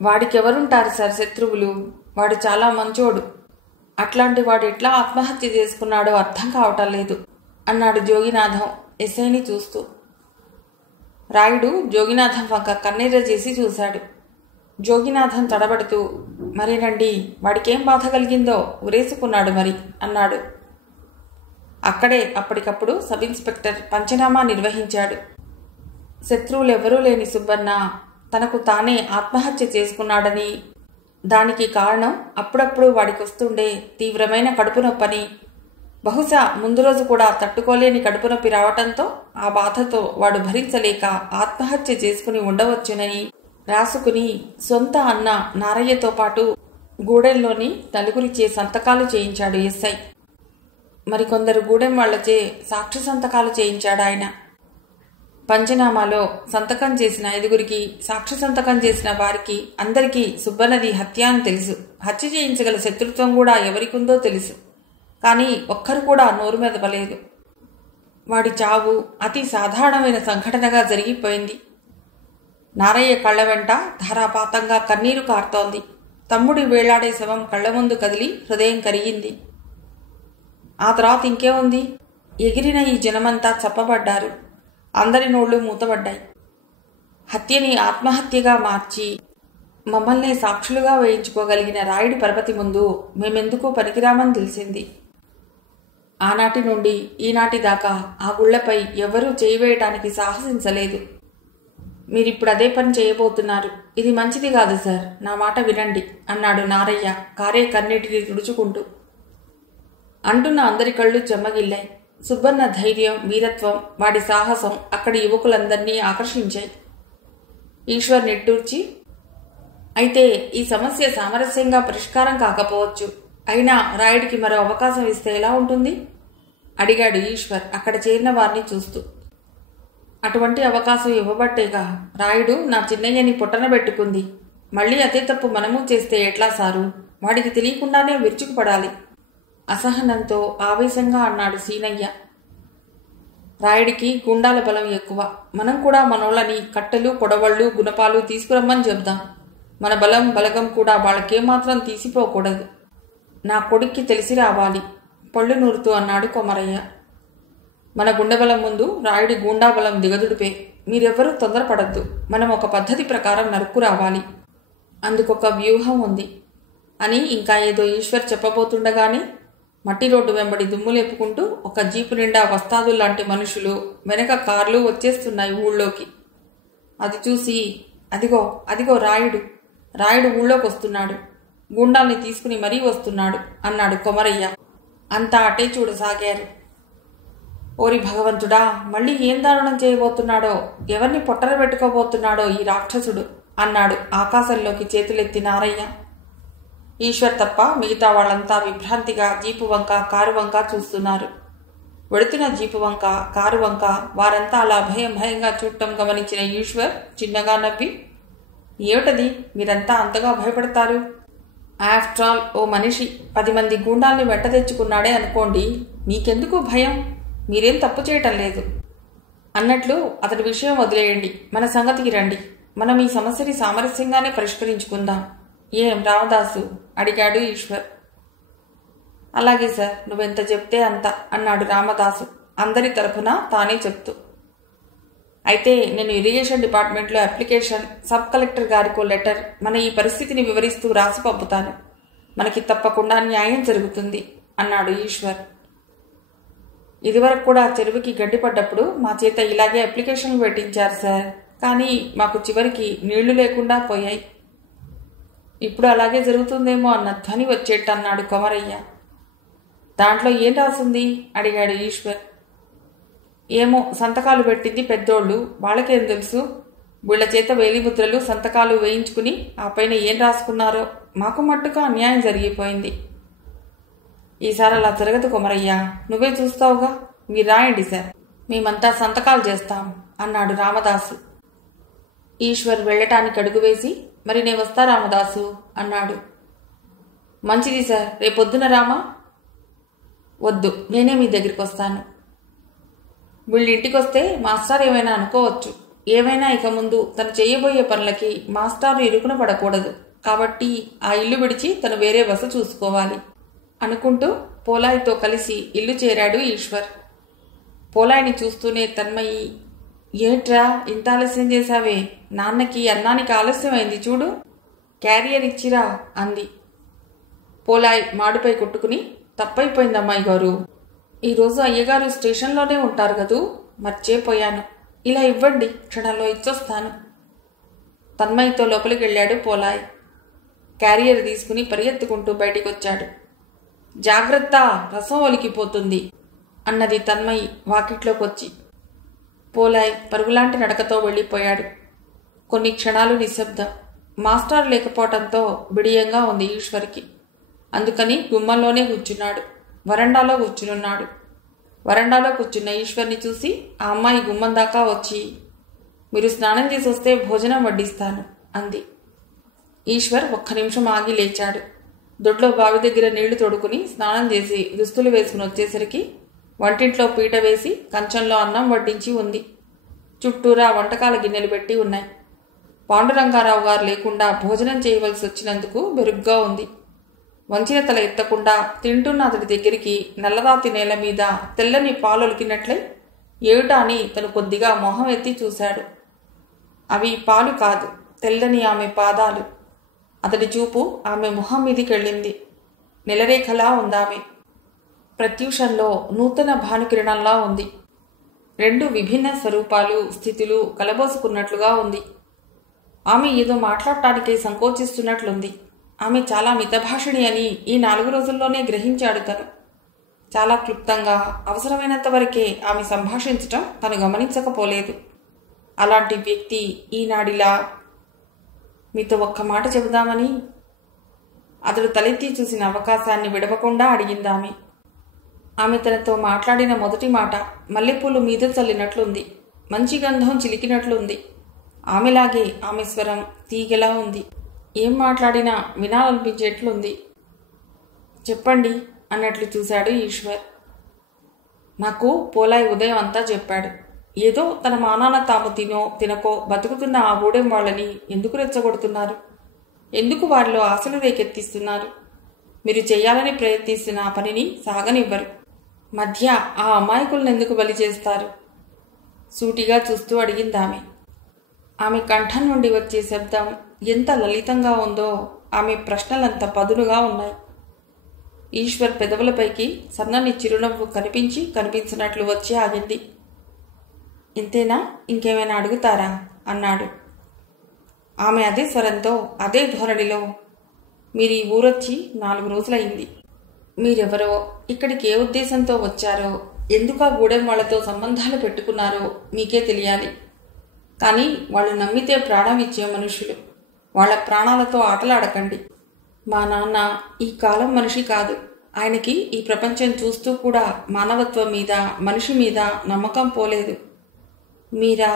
వాడికెవరుంటారు సార్ శత్రువులు? వాడు చాలా మంచోడు. అట్లాంటి వాడు ఎట్లా ఆత్మహత్య చేసుకున్నాడో అర్థం కావటం లేదు అన్నాడు జోగినాథం ఎస్ఐని చూస్తూ. రాయుడు జోగినాథం వంక కన్నెర్ర చేసి చూశాడు. జోగినాథం తడబడుతూ, మరేనండి, వాడికేం బాధ కలిగిందో ఉరేసుకున్నాడు మరి అన్నాడు. అక్కడే అప్పటికప్పుడు సబ్ ఇన్స్పెక్టర్ పంచనామా నిర్వహించాడు. శత్రువులెవరూ లేని సుబ్బన్న తనకు తానే ఆత్మహత్య చేసుకున్నాడని, దానికి కారణం అప్పుడప్పుడు వాడికొస్తుండే తీవ్రమైన కడుపు నొప్పని, బహుశా ముందు రోజు కూడా తట్టుకోలేని కడుపు నొప్పి రావటంతో ఆ బాధతో వాడు భరించలేక ఆత్మహత్య చేసుకుని ఉండవచ్చునని రాసుకుని సొంత అన్న నారయ్యతో పాటు గూడెంలోని నలుగురిచే సంతకాలు చేయించాడు ఎస్ఐ. మరికొందరు గూడెం వాళ్లచే సాక్షి సంతకాలు చేయించాడు ఆయన. పంచనామాలో సంతకం చేసిన 5గురికి, సాక్షి సంతకం చేసిన వారికి అందరికీ సుబ్బన్నది హత్య అని తెలుసు. హత్య చేయించగల శత్రుత్వం కూడా ఎవరికుందో తెలుసు. కానీ ఒక్కరు కూడా నోరు మెదపలేదు. వాడి చావు అతి సాధారణమైన సంఘటనగా జరిగిపోయింది. నారయ్య కళ్ళ వెంట ధారాపాతంగా కన్నీరు కారుతోంది. తమ్ముడి వేళ్లాడే శవం కళ్ల ముందు కదిలి హృదయం కరిగింది. ఆ తర్వాత ఇంకేముంది? ఎగిరిన ఈ జనమంతా చప్పబడ్డారు. అందరి నోళ్లు మూతబడ్డాయి. హత్యని ఆత్మహత్యగా మార్చి మమ్మల్ని సాక్షులుగా వేయించుకోగలిగిన రాయుడి పరపతి ముందు మేమెందుకు పనికిరామని తెలిసింది. ఆనాటి నుండి ఈనాటి దాకా ఆ గుళ్లపై ఎవరూ చేయవేయటానికి సాహసించలేదు. మీరిప్పుడు అదే పని చేయబోతున్నారు. ఇది మంచిది కాదు సార్, నా మాట వినండి అన్నాడు నారయ్య కారే కన్నీటిని తుడుచుకుంటూ. అంటున్న అందరి కళ్ళు చెమ్మగిల్లాయి. సుబ్బన్న ధైర్యం, వీరత్వం, వాడి సాహసం అక్కడి యువకులందరినీ ఆకర్షించాయి. ఈశ్వర్ నిట్టూర్చి, అయితే ఈ సమస్య సామరస్యంగా పరిష్కారం కాకపోవచ్చు. అయినా రాయుడికి మరో అవకాశం ఇస్తే ఎలా ఉంటుంది అడిగాడు ఈశ్వర్ అక్కడ చేరిన వారిని చూస్తూ. అటువంటి అవకాశం ఇవ్వబట్టేగా రాయుడు నా చిన్నయ్యని పొట్టన పెట్టుకుంది. మళ్ళీ అదే తప్పు మనము చేస్తే ఎట్లా సారు? వాడికి తెలియకుండానే విరుచుకుపడాలి అసహనంతో ఆవేశంగా అన్నాడు సీనయ్య. రాయుడికి గుండాల బలం ఎక్కువ. మనం కూడా మనోళ్ళని కట్టెలు, కొడవళ్ళు, గుణపాలు తీసుకురమ్మని చెప్దాం. మన బలం బలగం కూడా వాళ్ళకేమాత్రం తీసిపోకూడదు. నా కొడుక్కి తెలిసి రావాలి పళ్ళు నూరుతూ అన్నాడు కొమరయ్య. మన గుండెబలం ముందు రాయుడి గూండాబలం దిగదుడిపే. మీరెవ్వరూ తొందరపడద్దు. మనం ఒక పద్ధతి ప్రకారం నరుక్కు రావాలి. అందుకొక వ్యూహం ఉంది అని ఇంకా ఏదో ఈశ్వర్ చెప్పబోతుండగానే మట్టి రోడ్డు వెంబడి దుమ్ము లేపుకుంటూ ఒక జీపు నిండా వస్తాదుల్లాంటి మనుషులు, వెనక కార్లు వచ్చేస్తున్నాయి ఊళ్ళోకి. అది చూసి అదిగో అదిగో రాయుడు ఊళ్ళోకి వస్తున్నాడు, గూండాల్ని తీసుకుని మరీ వస్తున్నాడు అన్నాడు కొమరయ్య. అంతా అటే చూడసాగారు. ఓరి భగవంతుడా, మళ్ళీ ఏం దారుణం చేయబోతున్నాడో, ఎవరిని పొట్టన పెట్టుకోబోతున్నాడో ఈ రాక్షసుడు అన్నాడు ఆకాశంలోకి చేతులెత్తి నారయ్య. ఈశ్వర్ తప్ప మిగతా వాళ్ళంతా విభ్రాంతిగా జీపు వంక, కారు వంక చూస్తున్నారు. వెడుతున్న జీపు వంక, కారు వంక వారంతా అలా భయం భయంగా చూడటం గమనించిన ఈశ్వర్ చిన్నగా నవ్వి, ఏమిటది మీరంతా అంతగా భయపడతారు? ఆఫ్టర్ ఆల్ ఓ మనిషి 10 మంది గూండాల్ని వెంట తెచ్చుకున్నాడే అనుకోండి, మీకెందుకు భయం? మీరేం తప్పు చేయటం లేదు అన్నట్లు అతడి విషయం వదిలేయండి, మన సంగతికి రండి. మనం ఈ సమస్యని సామరస్యంగానే పరిష్కరించుకుందాం. ఏం రామదాసు అడిగాడు ఈశ్వర్. అలాగే సార్, నువ్వెంత చెప్తే అంత అన్నాడు రామదాసు అందరి తరఫున తానే చెప్తూ. అయితే నేను ఇరిగేషన్ డిపార్ట్మెంట్లో అప్లికేషన్, సబ్ కలెక్టర్ గారికో లెటర్ మన ఈ పరిస్థితిని వివరిస్తూ రాసి పంపుతాను. మనకి తప్పకుండా న్యాయం జరుగుతుంది అన్నాడు ఈశ్వర్. ఇదివరకు కూడా చెరువుకి గడ్డిపడ్డప్పుడు మా చేత ఇలాగే అప్లికేషన్లు పెట్టించారు సార్, కానీ మాకు చివరికి నీళ్లు లేకుండా పోయాయి. ఇప్పుడు అలాగే జరుగుతుందేమో అన్న ధ్వని వచ్చేట్టు అన్నాడు కొమరయ్య. దాంట్లో ఏం రాసుంది అడిగాడు ఈశ్వర్. ఏమో, సంతకాలు పెట్టింది పెద్దోళ్ళు, వాళ్ళకేం తెలుసు. వీళ్ల చేత వేలిముద్రలు, సంతకాలు వేయించుకుని ఆ పైన ఏం రాసుకున్నారో మాకు మట్టుగా అన్యాయం జరిగిపోయింది. ఈసారి అలా జరగదు కొమరయ్య, నువ్వే చూస్తావుగా. మీరు రాయండి సార్, మేమంతా సంతకాలు చేస్తాం అన్నాడు రామదాసు. ఈశ్వర్ వెళ్ళటానికి అడుగు వేసి, మరి నేను వస్తా రామదాసు అన్నాడు. మంచిది సార్, రేపొద్దున రామా? వద్దు, నేనే మీ దగ్గరికి వస్తాను. వీళ్ళింటికొస్తే మాస్టర్ ఏమైనా అనుకోవచ్చు. ఏమైనా ఇక ముందు తను చేయబోయే పనులకి మాస్టారు ఇరుకున పడకూడదు. కాబట్టి ఆ ఇల్లు విడిచి తను వేరే బస చూసుకోవాలి అనుకుంటూ పోలాయితో కలిసి ఇల్లు చేరాడు ఈశ్వర్. పోలాయిని చూస్తూనే తన్మయి, ఏట్రా ఇంత ఆలస్యం చేశావే? నాన్నకి అన్నానికి ఆలస్యమైంది చూడు, క్యారియర్ ఇచ్చిరా అంది. పోలాయి మాడుపై కొట్టుకుని, తప్పైపోయింది అమ్మాయి గారు, ఈరోజు అయ్యగారు స్టేషన్లోనే ఉంటారు కదూ, మర్చిపోయాను. ఇలా ఇవ్వండి, క్షణంలో ఇచ్చొస్తాను. తన్మయితో లోపలికి వెళ్ళాడు పోలాయ్. క్యారియర్ తీసుకుని పరిగెత్తుకుంటూ బయటికొచ్చాడు. జాగ్రత్త, రసం ఒలికిపోతుంది అన్నది తన్మయి వాకిట్లోకొచ్చి. పోలాయ్ పరుగులాంటి నడకతో వెళ్ళిపోయాడు. కొన్ని క్షణాలు నిశ్శబ్దం. మాస్టర్ లేకపోవటంతో బిడియంగా ఉంది ఈశ్వర్కి. అందుకని గుమ్మంలోనే కూర్చున్నాడు. వరండాలో కూర్చునున్నాడు. వరండాలో కూర్చున్న ఈశ్వర్ని చూసి ఆ అమ్మాయి గుమ్మం దాకా వచ్చి, మీరు స్నానం చేసి వస్తే భోజనం వడ్డిస్తాను అంది. ఈశ్వర్ ఒక్క నిమిషం ఆగి లేచాడు. దొడ్లో బావి దగ్గర నీళ్లు తోడుకుని స్నానం చేసి దుస్తులు వేసుకుని వచ్చేసరికి వంటింట్లో పీట వేసి కంచంలో అన్నం వడ్డించి ఉంది. చుట్టూరా వంటకాల గిన్నెలు పెట్టి ఉన్నాయి. పాండురంగారావు గారు లేకుండా భోజనం చేయవలసి వచ్చినందుకు బెరుగ్గా ఉంది. వంచిన తల ఎత్తకుండా తింటున్న అతడి దగ్గరికి నల్లరాతి నేల మీద తెల్లని పాలొలికినట్లై ఏమిటా అని తను కొద్దిగా మొహం ఎత్తి చూశాడు. అవి పాలు కాదు, తెల్లని ఆమె పాదాలు. అతడి చూపు ఆమె మొహం మీదికెళ్ళింది. నెలరేఖలా ఉందామె. ప్రత్యూషంలో నూతన భానుకిరణంలా ఉంది. రెండు విభిన్న స్వరూపాలు, స్థితులు కలబోసుకున్నట్లుగా ఉంది. ఆమె ఏదో మాట్లాడటానికి సంకోచిస్తున్నట్లుంది. ఆమె చాలా మితభాషిణి అని ఈ 4 రోజుల్లోనే గ్రహించాడు తను. చాలా క్లుప్తంగా, అవసరమైనంత వరకే ఆమె సంభాషించటం తను గమనించకపోలేదు. అలాంటి వ్యక్తి ఈనాడిలా మీతో ఒక్క మాట చెబుదామని అతడు తలెత్తి చూసిన అవకాశాన్ని విడవకుండా అడిగిందామె. ఆమె తనతో మాట్లాడిన మొదటి మాట మల్లెపూలు మీద చల్లినట్లుంది. మంచి గంధం చిలికినట్లుంది. ఆమెలాగే ఆమె స్వరం తీగెలా ఉంది. ఏం మాట్లాడినా వినాలనిపించేట్లుంది. చెప్పండి అన్నట్లు చూశాడు ఈశ్వర్. నాకు పోలాయి ఉదయం అంతా చెప్పాడు. ఏదో తన మానాన తాము తినకో బతుకుతున్న ఆ గూడెం వాళ్ళని ఎందుకు రెచ్చగొడుతున్నారు? ఎందుకు వారిలో ఆశలు రేకెత్తిస్తున్నారు? మీరు చేయాలని ప్రయత్నిస్తున్న ఆ పనిని సాగనివ్వరు. మధ్య ఆ అమాయకులను ఎందుకు బలి చేస్తారు? సూటిగా చూస్తూ అడిగిందామె. ఆమె కంఠం నుండి వచ్చే శబ్దం ఎంత లలితంగా ఉందో ఆమె ప్రశ్నలంత పదునుగా ఉన్నాయి. ఈశ్వర్ పెదవులపైకి సన్నని చిరునవ్వు కనిపించినట్లు వచ్చి ఆగింది. ఇంతేనా, ఇంకేమైనా అడుగుతారా అన్నాడు. ఆమె అదే స్వరంతో, అదే ధోరణిలో, మీరు ఈ ఊరొచ్చి 4 రోజులైంది. మీరెవరో, ఇక్కడికి ఏ ఉద్దేశంతో వచ్చారో, ఎందుకు ఆ గూడెం వాళ్లతో సంబంధాలు పెట్టుకున్నారో మీకే తెలియాలి. కానీ వాళ్ళు నమ్మితే ప్రాణం ఇచ్చే మనుషులు. వాళ్ల ప్రాణాలతో ఆటలాడకండి. మా నాన్న ఈ కాలం మనిషి కాదు. ఆయనకి ఈ ప్రపంచం చూస్తూ కూడా మానవత్వం మీద, మనిషి మీద నమ్మకం పోలేదు. మీరా?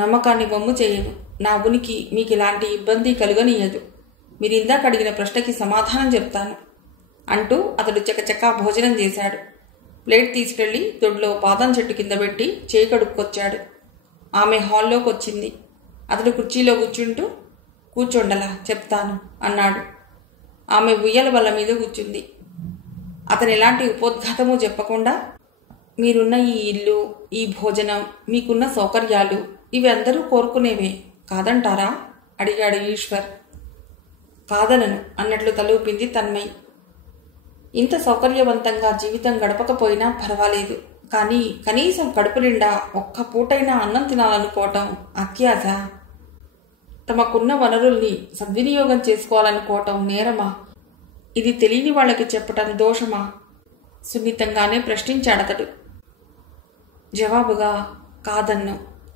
నమ్మకాన్ని వమ్ము చేయను. నా ఉనికి మీకు ఇలాంటి ఇబ్బంది కలుగనీయదు. మీరిందాక అడిగిన ప్రశ్నకి సమాధానం చెప్తాను అంటూ అతడు చకచకా భోజనం చేశాడు. ప్లేట్ తీసుకెళ్లి దొడ్లో బాదం చెట్టు కింద పెట్టి చేయి కడుక్కొచ్చాడు. ఆమె హాల్లోకి వచ్చింది. అతడు కుర్చీలో కూర్చోండలా చెప్తాను అన్నాడు. ఆమె ఉయ్యల బల్ల మీద కూర్చుంది. అతను ఎలాంటి ఉపోద్ఘాతము చెప్పకుండా, మీరున్న ఈ ఇల్లు, ఈ భోజనం, మీకున్న సౌకర్యాలు ఇవి అందరూ కోరుకునేవే కాదంటారా అడిగాడు ఈశ్వర్. కాదనను అన్నట్లు తలూపింది తన్మయి. ఇంత సౌకర్యవంతంగా జీవితం గడపకపోయినా పర్వాలేదు, కానీ కనీసం కడుపు నిండా ఒక్క పూటైనా అన్నం తినాలనుకోవటం అత్యాశ. తమకున్న వనరుల్ని సద్వినియోగం చేసుకోవాలనుకోవటం నేరమా? ఇది తెలియని వాళ్ళకి చెప్పటం దోషమా? సున్నితంగానే ప్రశ్నించాడతడు. జవాబుగా కాదన్ను.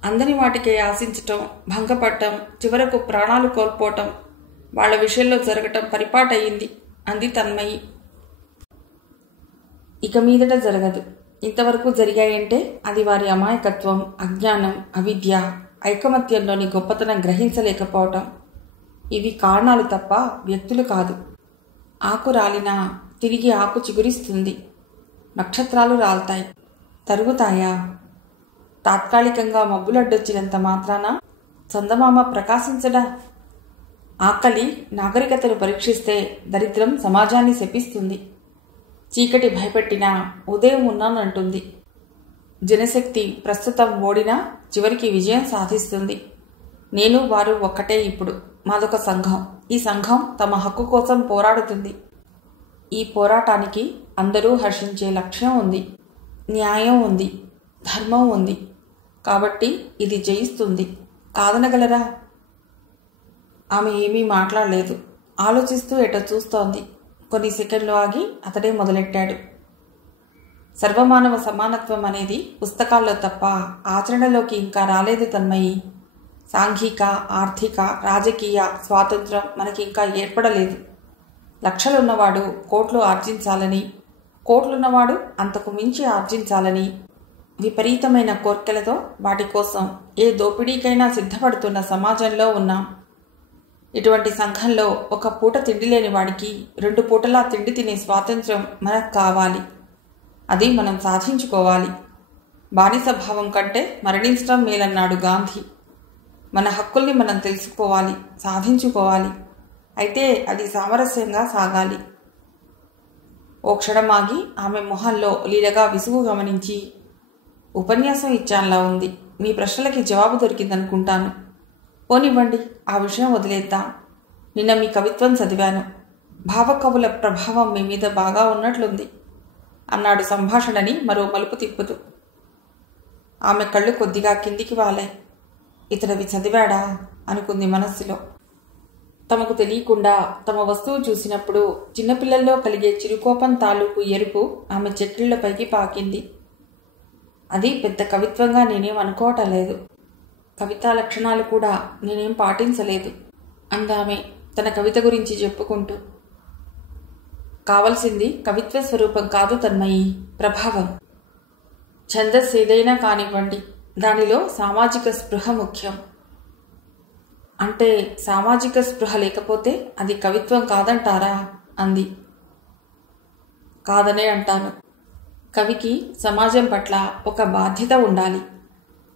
అందని వాటికే ఆశించటం, భంగపడటం, చివరకు ప్రాణాలు కోల్పోవటం వాళ్ల విషయంలో జరగటం పరిపాటయింది అంది తన్మయి. ఇక మీదట జరగదు. ఇంతవరకు జరిగాయంటే అది వారి అమాయకత్వం, అజ్ఞానం, అవిద్య, ఐకమత్యంలోని గొప్పతనం గ్రహించలేకపోవటం. ఇవి కారణాలు తప్ప వ్యక్తులు కాదు. ఆకు రాలినా తిరిగి ఆకు చిగురిస్తుంది. నక్షత్రాలు రాల్తాయి, తరుగుతాయా? తాత్కాలికంగా మబ్బులడ్డొచ్చినంత మాత్రాన చందమామ ప్రకాశించడా? ఆకలి నాగరికతను పరీక్షిస్తే దరిద్రం సమాజాన్ని శపిస్తుంది. చీకటి భయపెట్టినా ఉదయం ఉన్నానంటుంది. జనశక్తి ప్రస్తుతం ఓడినా చివరికి విజయం సాధిస్తుంది. నేను వారు ఒక్కటే. ఇప్పుడు మాదొక సంఘం. ఈ సంఘం తమ హక్కు కోసం పోరాడుతుంది. ఈ పోరాటానికి అందరూ హర్షించే లక్ష్యం ఉంది, న్యాయం ఉంది, ధర్మం ఉంది. కాబట్టి ఇది జయిస్తుంది. కాదనగలరా? ఆమె ఏమీ మాట్లాడలేదు. ఆలోచిస్తూ ఎటో చూస్తోంది. కొన్ని సెకండ్లు ఆగి అతడే మొదలెట్టాడు. సర్వమానవ సమానత్వం అనేది పుస్తకాల్లో తప్ప ఆచరణలోకి ఇంకా రాలేదు తన్మయి. సాంఘిక, ఆర్థిక, రాజకీయ స్వాతంత్రం మనకి ఇంకా ఏర్పడలేదు. లక్షలున్నవాడు కోట్లు ఆర్జించాలని, కోట్లున్నవాడు అంతకు మించి ఆర్జించాలని విపరీతమైన కోర్కెలతో వాటి కోసం ఏ దోపిడీకైనా సిద్ధపడుతున్న సమాజంలో ఉన్నాం. ఇటువంటి సంఘంలో ఒక పూట తిండి లేని వాడికి 2 పూటలా తిండి తినే స్వాతంత్ర్యం మనకు కావాలి. అది మనం సాధించుకోవాలి. బానిస భావం కంటే మరణించడం మేలన్నాడు గాంధీ. మన హక్కుల్ని మనం తెలుసుకోవాలి, సాధించుకోవాలి. అయితే అది సామరస్యంగా సాగాలి. ఓ క్షణమాగి ఆమె మొహంలో లీలగా విసుగు గమనించి, ఉపన్యాసం ఇచ్చాన్లా ఉంది. మీ ప్రశ్నలకి జవాబు దొరికిందనుకుంటాను. పోనివ్వండి, ఆ విషయం వదిలేద్దాం. నిన్న మీ కవిత్వం చదివాను. భావకవుల ప్రభావం మీ మీద బాగా ఉన్నట్లుంది అన్నాడు సంభాషణని మరో మలుపు తిప్పుతూ. ఆమె కళ్ళు కొద్దిగా కిందికి వాలాయి. ఇతడవి చదివాడా అనుకుంది మనస్సులో. తమకు తెలియకుండా తమ వస్తువు చూసినప్పుడు చిన్నపిల్లల్లో కలిగే చిరుకోపం తాలూకు ఎరుపు ఆమె చెక్కిళ్లపైకి పాకింది. అది పెద్ద కవిత్వంగా నేనేం అనుకోవటం లేదు. కవితా లక్షణాలు కూడా నేనేం పాటించలేదు అందామె తన కవిత గురించి చెప్పుకుంటూ. కావలసింది కవిత్వ స్వరూపం కాదు తన్మయి, ప్రభావం. ఛందస్సు ఏదైనా కానివ్వండి, దానిలో సామాజిక స్పృహ ముఖ్యం. అంటే సామాజిక స్పృహ లేకపోతే అది కవిత్వం కాదంటారా అంది. కాదనే అంటాను. కవికి సమాజం పట్ల ఒక బాధ్యత ఉండాలి.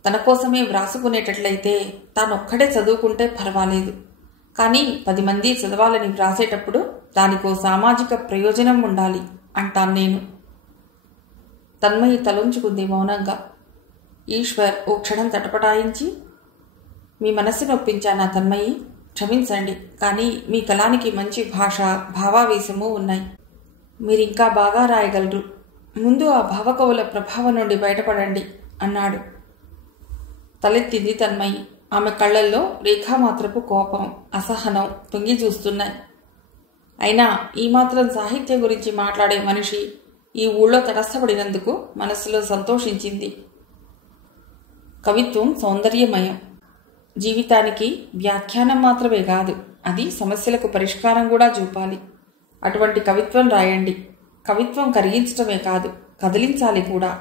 తన కోసమే వ్రాసుకునేటట్లయితే తానొక్కడే చదువుకుంటే పర్వాలేదు. కానీ 10 మంది చదవాలని వ్రాసేటప్పుడు దానికో సామాజిక ప్రయోజనం ఉండాలి అంటాను నేను. తన్మయి తలొంచుకుంది మౌనంగా. ఈశ్వర్ ఓ క్షణం తటపటాయించి, మీ మనస్సును ఒప్పించానా తన్మయి? క్షమించండి, కానీ మీ కళానికి మంచి భాష, భావావేశము ఉన్నాయి. మీరింకా బాగా రాయగలరు. ముందు ఆ భావకవుల ప్రభావం నుండి బయటపడండి అన్నాడు. తలెత్తింది తన్మయి. ఆమె కళ్లల్లో రేఖామాత్రపు కోపం, అసహనం తొంగి చూస్తున్నాయి. అయినా ఈ మాత్రం సాహిత్యం గురించి మాట్లాడే మనిషి ఈ ఊళ్ళో తటస్థపడినందుకు మనస్సులో సంతోషించింది. కవిత్వం సౌందర్యమయం. జీవితానికి వ్యాఖ్యానం మాత్రమే కాదు, అది సమస్యలకు పరిష్కారం కూడా చూపాలి. అటువంటి కవిత్వం రాయండి. కవిత్వం కరిగించటమే కాదు, కదిలించాలి కూడా.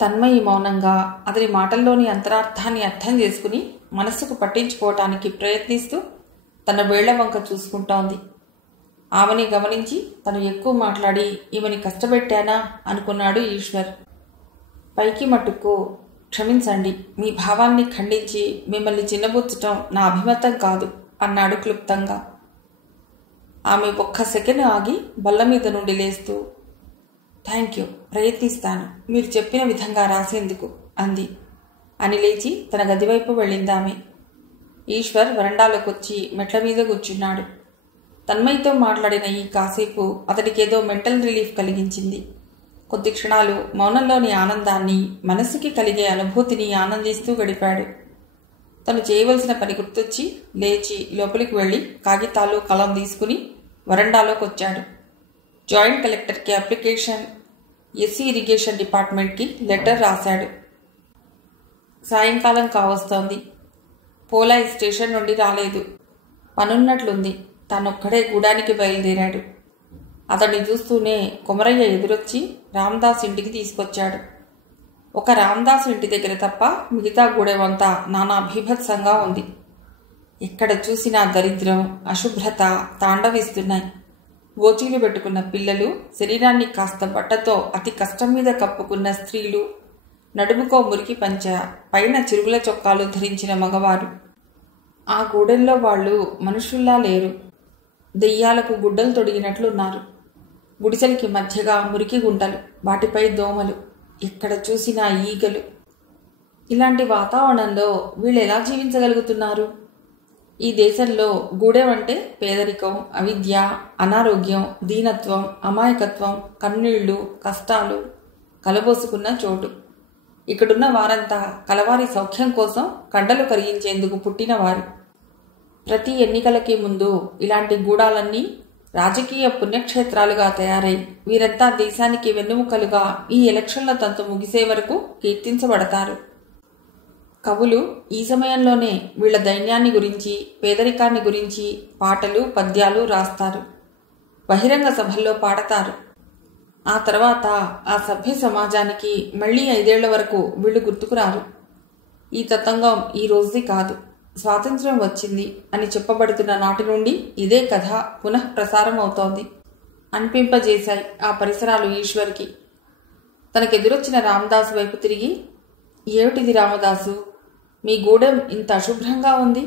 తన్మయి మౌనంగా అతని మాటల్లోని అంతరార్థాన్ని అర్థం చేసుకుని మనస్సుకు పట్టించుకోవటానికి ప్రయత్నిస్తూ తన వేళ్ల వంక చూసుకుంటోంది. ఆమెని గమనించి తను ఎక్కువ మాట్లాడి ఈమెని కష్టపెట్టానా అనుకున్నాడు ఈశ్వర్. పైకి మట్టుకు క్షమించండి, మీ భావాన్ని ఖండించి మిమ్మల్ని చిన్నబుచ్చటం నా అభిమతం కాదు అన్నాడు క్లుప్తంగా. ఆమె ఒక్క సెకండ్ ఆగి బల్ల మీద నుండి లేస్తూ, థ్యాంక్ యూ, ప్రయత్నిస్తాను మీరు చెప్పిన విధంగా రాసేందుకు అంది. అని లేచి తన గదివైపు వెళ్ళిందామె. ఈశ్వర్ వరండాలోకొచ్చి మెట్ల మీద కూర్చున్నాడు. తన్మయితో మాట్లాడిన ఈ కాసేపు అతడికేదో మెంటల్ రిలీఫ్ కలిగించింది. కొద్ది క్షణాలు మౌనంలోని ఆనందాన్ని, మనస్సుకి కలిగే అనుభూతిని ఆనందిస్తూ గడిపాడు. తను చేయవలసిన పని గుర్తొచ్చి లేచి లోపలికి వెళ్లి కాగితాలు కలం తీసుకుని వరండాలోకొచ్చాడు. జాయింట్ కలెక్టర్కి అప్లికేషన్, ఎస్సీ ఇరిగేషన్ డిపార్ట్మెంట్కి లెటర్ రాశాడు. సాయంకాలం కావస్తోంది. పోలాయి స్టేషన్ నుండి రాలేదు. పనున్నట్లుంది. తానొక్కడే గూడానికి బయలుదేరాడు. అతన్ని చూస్తూనే కొమరయ్య ఎదురొచ్చి రామదాస్ ఇంటికి తీసుకొచ్చాడు. ఒక రామదాసు ఇంటి దగ్గర తప్ప మిగతా గూడెమంతా నానా భీభత్సంగా ఉంది. ఎక్కడ చూసినా దరిద్రం, అశుభ్రత తాండవిస్తున్నాయి. గోచీలు పెట్టుకున్న పిల్లలు, శరీరాన్ని కాస్త బట్టతో అతి కష్టం మీద కప్పుకున్న స్త్రీలు, నడుముకో మురికి పంచ, పైన చిరుగుల చొక్కాలు ధరించిన మగవారు. ఆ గూడెల్లో వాళ్ళు మనుషుల్లా లేరు. దెయ్యాలకు గుడ్డలు తొడిగినట్లున్నారు. గుడిసెలకి మధ్యగా మురికి గుంటలు, వాటిపై దోమలు, ఎక్కడ చూసినా ఈగలు. ఇలాంటి వాతావరణంలో వీళ్ళు ఎలా జీవించగలుగుతున్నారు? ఈ దేశంలో గూడెం అంటే పేదరికం, అవిద్య, అనారోగ్యం, దీనత్వం, అమాయకత్వం, కన్నీళ్లు, కష్టాలు కలబోసుకున్న చోటు. ఇక్కడున్న వారంతా కలవారి సౌఖ్యం కోసం కండలు కరిగించేందుకు పుట్టినవారు. ప్రతి ఎన్నికలకి ముందు ఇలాంటి గూడాలన్నీ రాజకీయ పుణ్యక్షేత్రాలుగా తయారై వీరంతా దేశానికి వెన్నుముకలుగా ఈ ఎలక్షన్ల తంతు ముగిసే వరకు కీర్తించబడతారు. కవులు ఈ సమయంలోనే వీళ్ల దైన్యాన్ని గురించి, పేదరికాన్ని గురించి పాటలు, పద్యాలు రాస్తారు. బహిరంగ సభల్లో పాడతారు. ఆ తర్వాత ఆ సభ్య సమాజానికి మళ్లీ 5 ఏళ్ల వరకు వీళ్లు గుర్తుకురారు. ఈ తతంగం ఈ రోజుది కాదు. స్వాతంత్ర్యం వచ్చింది అని చెప్పబడుతున్న నాటి నుండి ఇదే కథ పునః ప్రసారం అవుతోంది అనిపింపజేశాయి ఆ పరిసరాలు ఈశ్వర్కి. తనకెదురొచ్చిన రామదాసు వైపు తిరిగి, ఏమిటిది రామదాసు, మీ గూడెం ఇంత అశుభ్రంగా ఉంది.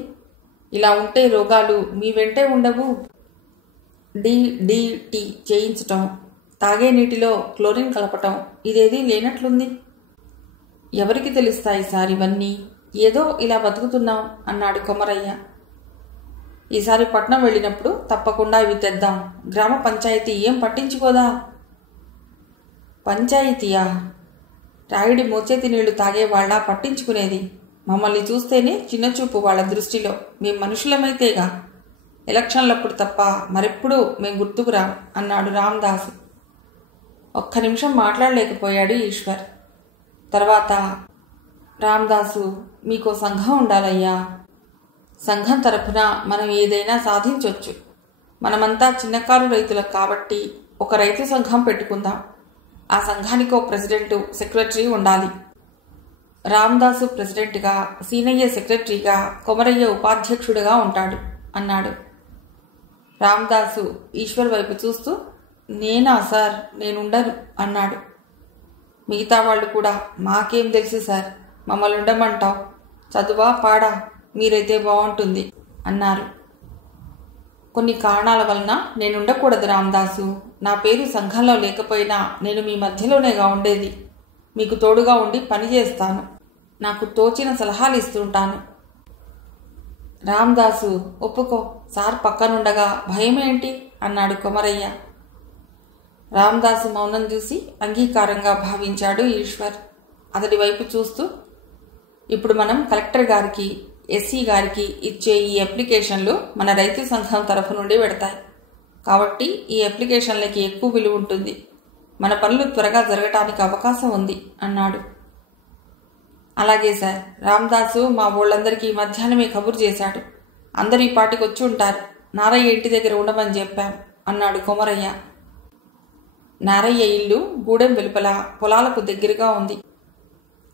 ఇలా ఉంటే రోగాలు మీ వెంటే ఉండవు. DDT చేయించటం, తాగే నీటిలో క్లోరిన్ కలపటం ఇదేదీ లేనట్లుంది. ఎవరికి తెలుస్తాయి సార్ ఇవన్నీ, ఏదో ఇలా బతుకుతున్నాం అన్నాడు కొమరయ్య. ఈసారి పట్నం వెళ్ళినప్పుడు తప్పకుండా ఇవి తెద్దాం. గ్రామ పంచాయతీ ఏం పట్టించుకోదా? పంచాయతీయా? రాయుడి మోచేతి నీళ్లు తాగేవాళ్ళ పట్టించుకునేది? మమ్మల్ని చూస్తేనే చిన్నచూపు వాళ్ళ దృష్టిలో. మేం మనుషులమైతేగా, ఎలక్షన్లప్పుడు తప్ప మరెప్పుడూ మేం గుర్తుకురాం అన్నాడు రామదాసు. ఒక్క నిమిషం మాట్లాడలేకపోయాడు ఈశ్వర్. తర్వాత, రామదాసు, మీకో సంఘం ఉండాలయ్యా. సంఘం తరపున మనం ఏదైనా సాధించొచ్చు. మనమంతా చిన్నకారు రైతులకు కాబట్టి ఒక రైతు సంఘం పెట్టుకుందాం. ఆ సంఘానికో ప్రెసిడెంటు, సెక్రటరీ ఉండాలి. రామదాసు ప్రెసిడెంట్గా, సీనయ్య సెక్రటరీగా, కొమరయ్య ఉపాధ్యక్షుడిగా ఉంటాడు అన్నాడు. రామదాసు ఈశ్వర్ వైపు చూస్తూ, నేనా సార్, నేనుండను అన్నాడు. మిగతా వాళ్ళు కూడా, మాకేం తెలుసు సార్, మమ్మల్ని ఉండమంటావు, చదువా పాడా, మీరైతే బాగుంటుంది అన్నారు. కొన్ని కారణాల వలన నేనుండకూడదు రామదాసు. నా పేరు సంఘంలో లేకపోయినా నేను మీ మధ్యలోనేగా ఉండేది. మీకు తోడుగా ఉండి పని చేస్తాను. నాకు తోచిన సలహాలు ఇస్తుంటాను. రామదాసు, ఒప్పుకో, సార్ పక్కనుండగా భయమేంటి అన్నాడు కొమరయ్య. రామదాసు మౌనం చూసి అంగీకారంగా భావించాడు ఈశ్వర్. అతడి వైపు చూస్తూ, ఇప్పుడు మనం కలెక్టర్ గారికి, ఎస్సీ గారికి ఇచ్చే ఈ అప్లికేషన్లు మన రైతు సంఘం తరఫు నుండి పెడతాయి. కాబట్టి ఈ అప్లికేషన్లకి ఎక్కువ విలువ ఉంటుంది. మన పనులు త్వరగా జరగటానికి అవకాశం ఉంది అన్నాడు. అలాగే సార్, రామదాసు మా ఊళ్ళందరికీ మధ్యాహ్నమే కబురు చేశాడు. అందరూ ఈ పాటికి వచ్చి ఉంటారు. నారయ్య ఇంటి దగ్గర ఉండమని చెప్పాం అన్నాడు కొమరయ్య. నారయ్య ఇల్లు గూడెం వెలుపల పొలాలకు దగ్గరగా ఉంది.